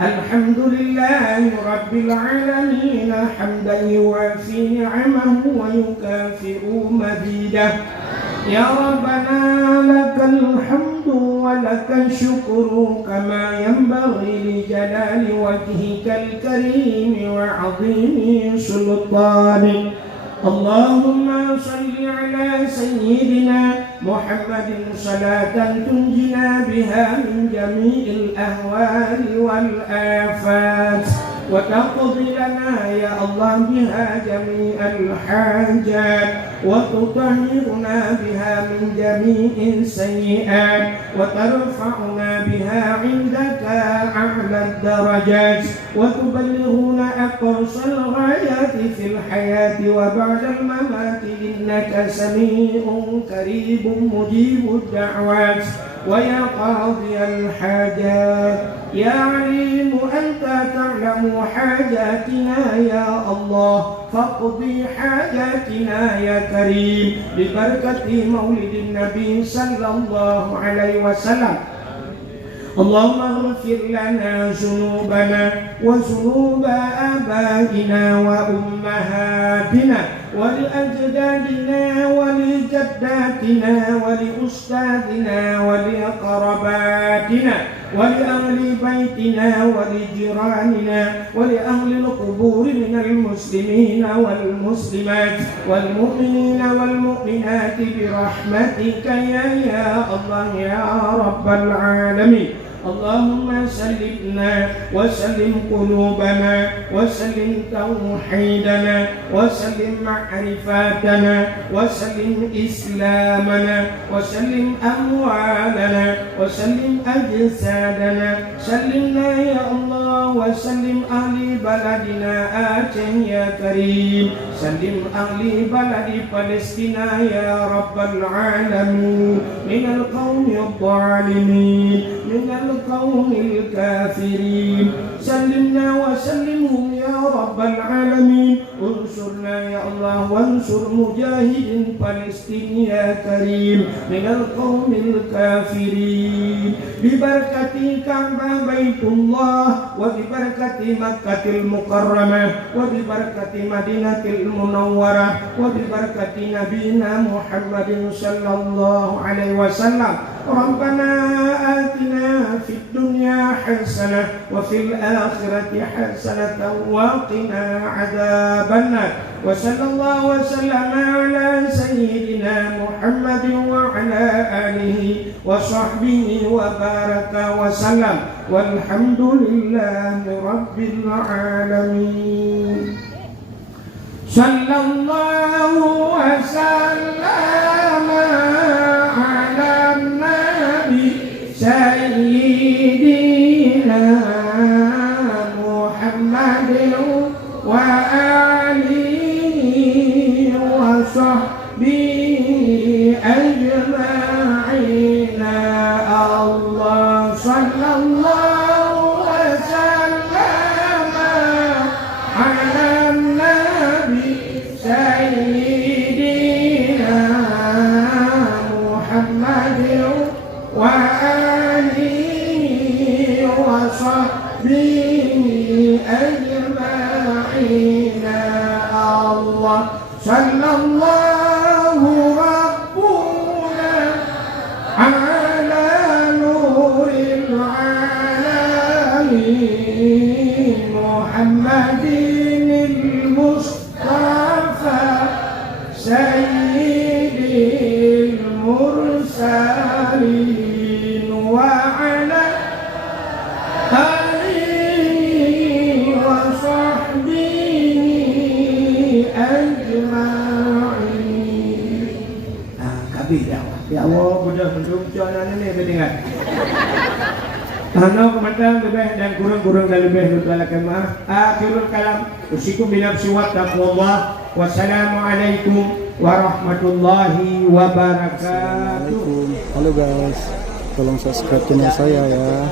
الحمد لله رب العالمين حمدا يوافي نعمه ويكافئ مزيده يا ربنا لك الحمد ولك الشكر كما ينبغي لجلال وجهك الكريم وعظيم سلطانك اللهم صل على سيدنا محمد صلاة تنجنا بها من جميع الأهوال والآفات وتقضي لنا يا الله بها جميع الحاجات وتطهرنا بها من جميع السيئات وترفعنا بها عندك أعلى الدرجات وتبلغنا أقصى الغايات في الحياة وبعد الممات إنك سميع قريب مجيب الدعوات ويا قاضي الحاجات يا عليم أنت تعلم حاجاتنا يا الله فاقضي حاجاتنا يا كريم ببركة مولد النبي صلى الله عليه وسلم اللهم اغفر لنا ذنوبنا وذنوب آبائنا وأمهاتنا ولأجدادنا ولجداتنا ولأستاذنا ولأقرباتنا ولأهل بيتنا ولجيراننا ولأهل القبور من المسلمين والمسلمات والمؤمنين والمؤمنات برحمتك يا الله يا رب العالمين اللهم سلمنا وسلم قلوبنا وسلم توحيدنا وسلم معرفاتنا وسلم إسلامنا وسلم أموالنا وسلم أجسادنا سلمنا يا الله وسلم أهل بلدنا آتٍ يا كريم سلم أهل بلد فلسطين يا رب العالمين من القوم الظالمين من القوم الكافرين سلمنا وسلمهم يا رب العالمين انصرنا يا الله وانصر مجاهد فلسطين يا كريم من القوم الكافرين ببركة كعبة بيت الله وببركة مكة المكرمة وببركة مدينة المنورة وببركة نبينا محمد صلى الله عليه وسلم ربنا آتنا في الدنيا حسنة وفي الآخرة حسنة وقنا عذاب النار وصلى الله وسلم على سيدنا محمد وعلى آله وصحبه وبارك وسلم والحمد لله رب العالمين صلى الله وسلم على النبي سيدنا محمد وآله وصحبه أجمعين الله صلى الله وسلم على النبي سيدنا محمد وآله وصحبه أجمعين الله صلى الله sayyidil mursalin wa ala alihi wa sahbihi ajma'in. Kabir ya Allah, mudah mendukung ni berdengar. Ano kumandang lebih dan kurang-kurang dan lebih nutalakan maaf. Akhirul kalam usikum binafsi wa taqwallah. Wassalamualaikum warahmatullahi wabarakatuh. Assalamualaikum. Halo guys, tolong subscribe channel saya ya.